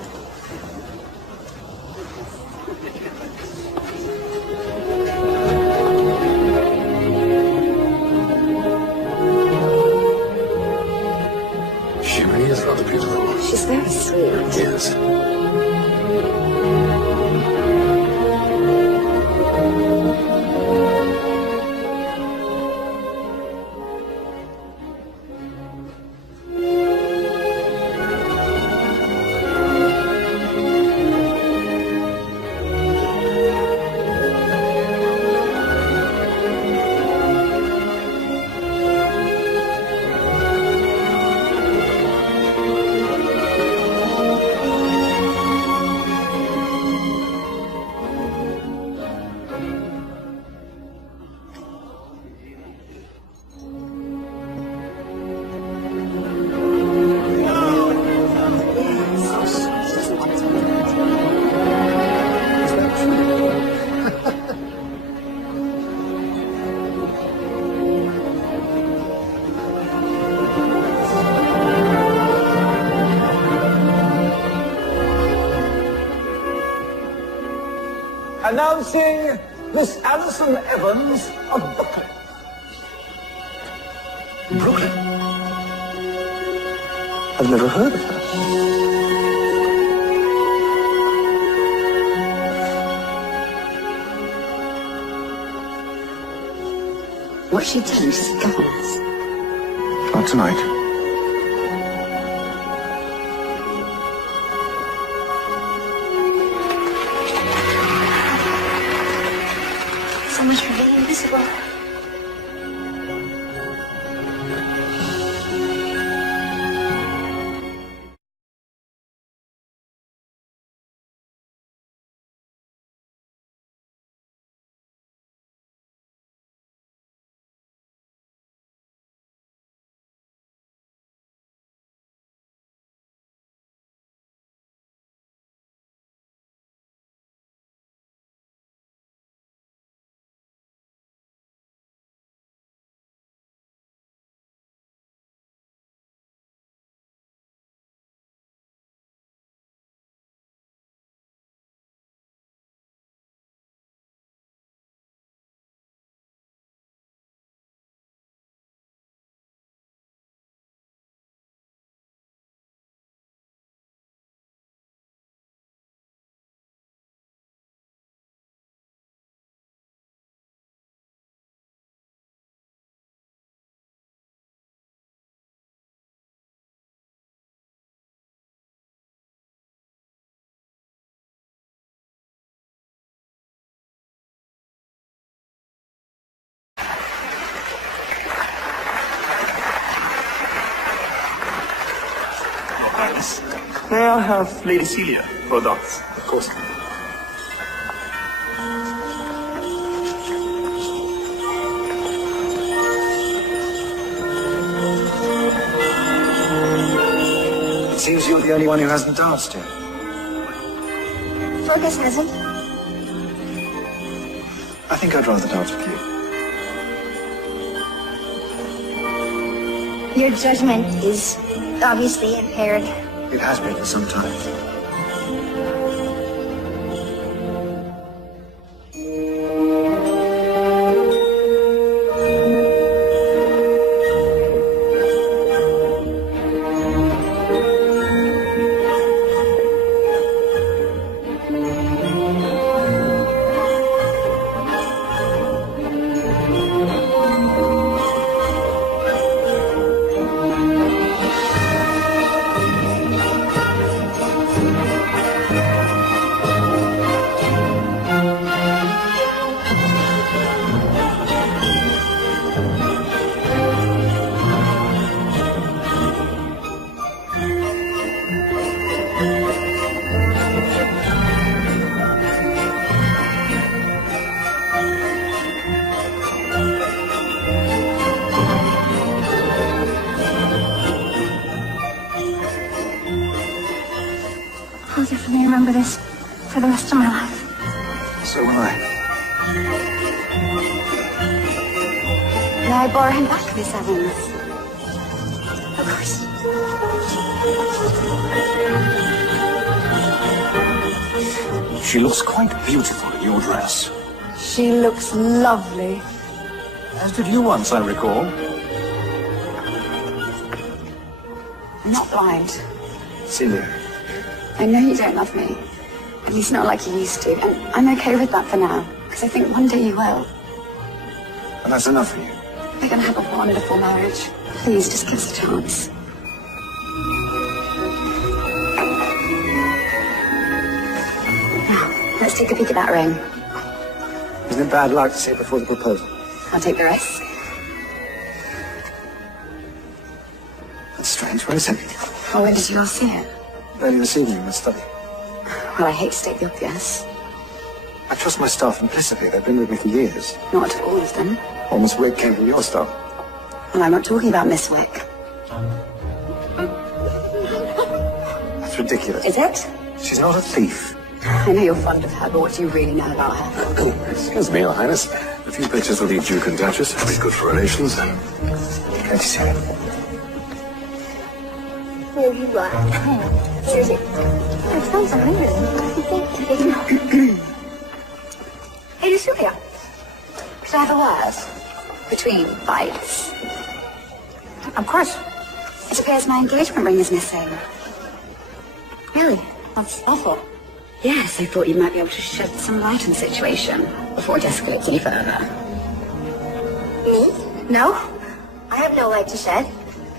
He is rather beautiful. She's very sweet. Yes. Announcing Miss Alison Evans of Brooklyn. Brooklyn? I've never heard of her. What's she doing? She's guns. Not tonight. So much for being invisible. May I have Lady Celia for a dance? Of course. It seems you're the only one who hasn't danced yet. Fergus hasn't. I think I'd rather dance with you. Your judgment is obviously impaired. It has been for some time. I'll definitely remember this for the rest of my life. So will I. May I borrow him back, Miss Evans? Of course. She looks quite beautiful in your dress. She looks lovely. As did you once, I recall. I'm not blind. Celia. I know you don't love me. At least not like you used to. And I'm okay with that for now. Because I think one day you will. And that's enough for you? We're going to have a wonderful marriage. Please, just give us a chance. Now, let's take a peek at that ring. Isn't it bad luck to see it before the proposal? I'll take the risk. That's strange. Where is it? Well, when did you all see it? Early this evening in the study. Well, I hate to state the obvious. I trust my staff implicitly. They've been with me for years. Not all of them. Well, Miss Wick came from your staff. Well, I'm not talking about Miss Wick. That's ridiculous. Is it? She's not a thief. I know you're fond of her, but what do you really know about her? Excuse me, Your Highness. A few pictures of the Duke and Duchess would be good for relations. Can't you see it? No, you are. Seriously. It sounds amazing. Hey, Lucilla. Could I have a word? Between bites. Of course. It appears my engagement ring is missing. Really? That's awful. Yes, I thought you might be able to shed some light on the situation before it escalates any further. Me? No? I have no light to shed.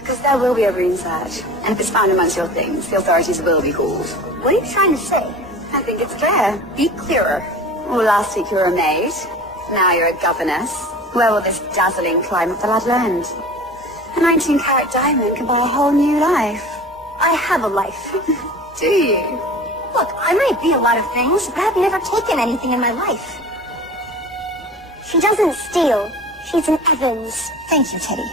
Because there will be a ring search. And if it's found amongst your things, the authorities will be called. What are you trying to say? I think it's clear. Be clearer. Well, last week you were a maid. Now you're a governess. Where will this dazzling climb of the ladder end? A 19-carat diamond can buy a whole new life. I have a life. Do you? Look, I might be a lot of things, but I've never taken anything in my life. She doesn't steal. She's an Evans. Thank you, Teddy.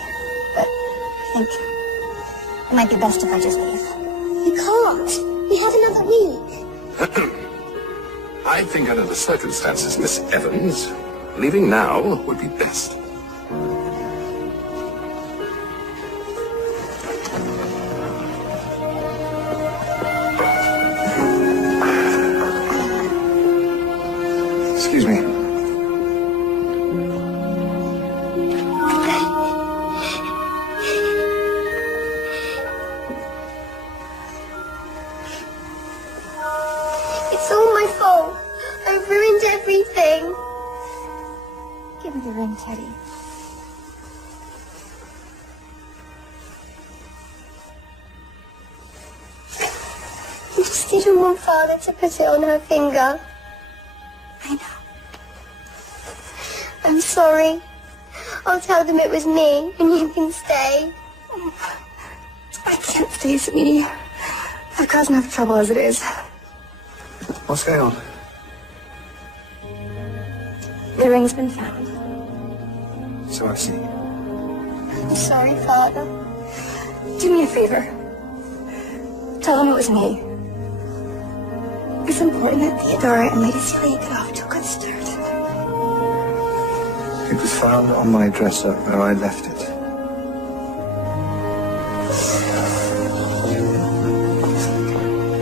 But I think it might be best if I just leave. You can't. We have another week. I think under the circumstances, Miss Evans, leaving now would be best. Excuse me. It's all my fault. I've ruined everything. Give me the ring, Teddy. I just didn't want Father to put it on her finger. I know. I'm sorry. I'll tell them it was me, and you can stay. I can't stay, sweetie. I've caused enough trouble as it is. What's going on? The ring's been found. So I see. I'm sorry, Father. Do me a favor. Tell them it was me. It's important that Theodora and Lady Celia get off to a good start. It was found on my dresser where I left it.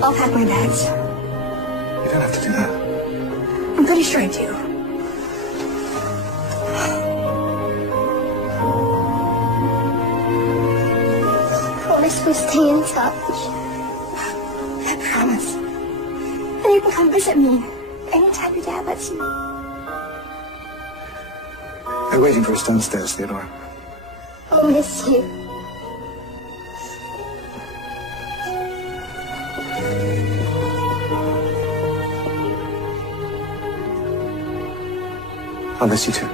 I'll pack my bags. You don't have to do that. I'm pretty sure I do. Promise we'll stay in touch. I promise. And you can come visit me anytime your dad lets you. They're waiting for us downstairs, Theodora. I'll miss you. I'll miss you too.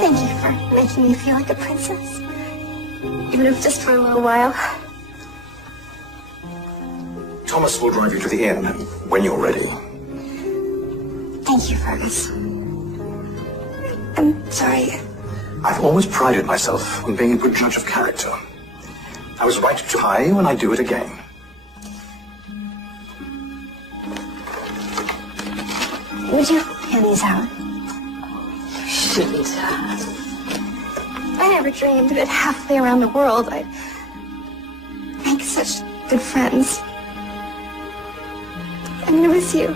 Thank you for making me feel like a princess. Even if just for a little while. Thomas will drive you to the inn when you're ready. Thank you, Fergus. I'm sorry. I've always prided myself on being a good judge of character. I was right to try when I do it again. Would you hand these out? Shouldn't. I never dreamed that halfway around the world I'd make such good friends. I'm gonna miss you.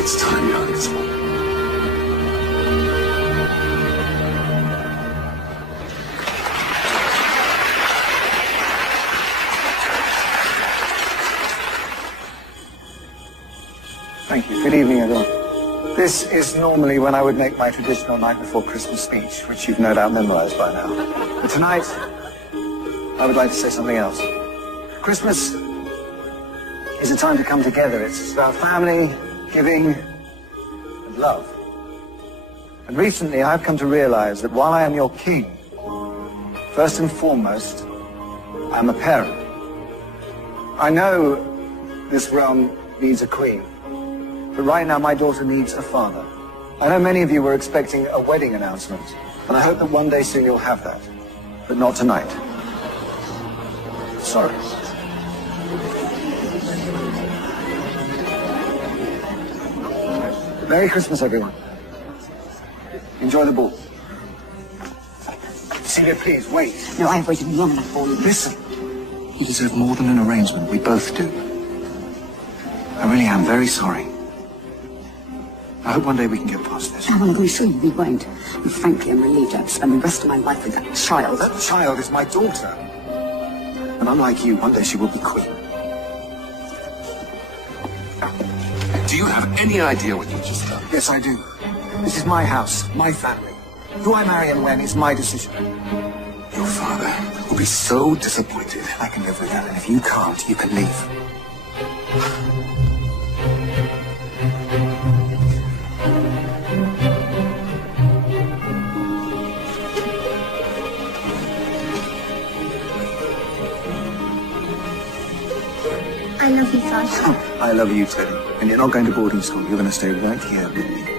It's time, youngest. Thank you. Good evening, everyone. This is normally when I would make my traditional night before Christmas speech, which you've no doubt memorized by now. But tonight, I would like to say something else. Christmas is a time to come together. It's about family, giving, and love. And recently, I've come to realize that while I am your king, first and foremost, I'm a parent. I know this realm needs a queen. But right now, my daughter needs a father. I know many of you were expecting a wedding announcement, and I hope that one day soon you'll have that. But not tonight. Sorry. Merry Christmas, everyone. Enjoy the ball. Celia, please, wait. No, I have waited long enough for you. Listen. You deserve more than an arrangement. We both do. I really am very sorry. I hope one day we can get past this. I want to go through. We won't. And frankly, I'm relieved to have to spend the rest of my life with that child. That child is my daughter. And unlike you, one day she will be queen. Do you have any idea what you just done? Yes, I do. This is my house, my family. Who I marry and when is my decision. Your father will be so disappointed. I can live with that, and if you can't, you can leave. I love you, Father. I love you, Teddy. And you're not going to boarding school. You're going to stay right here with me.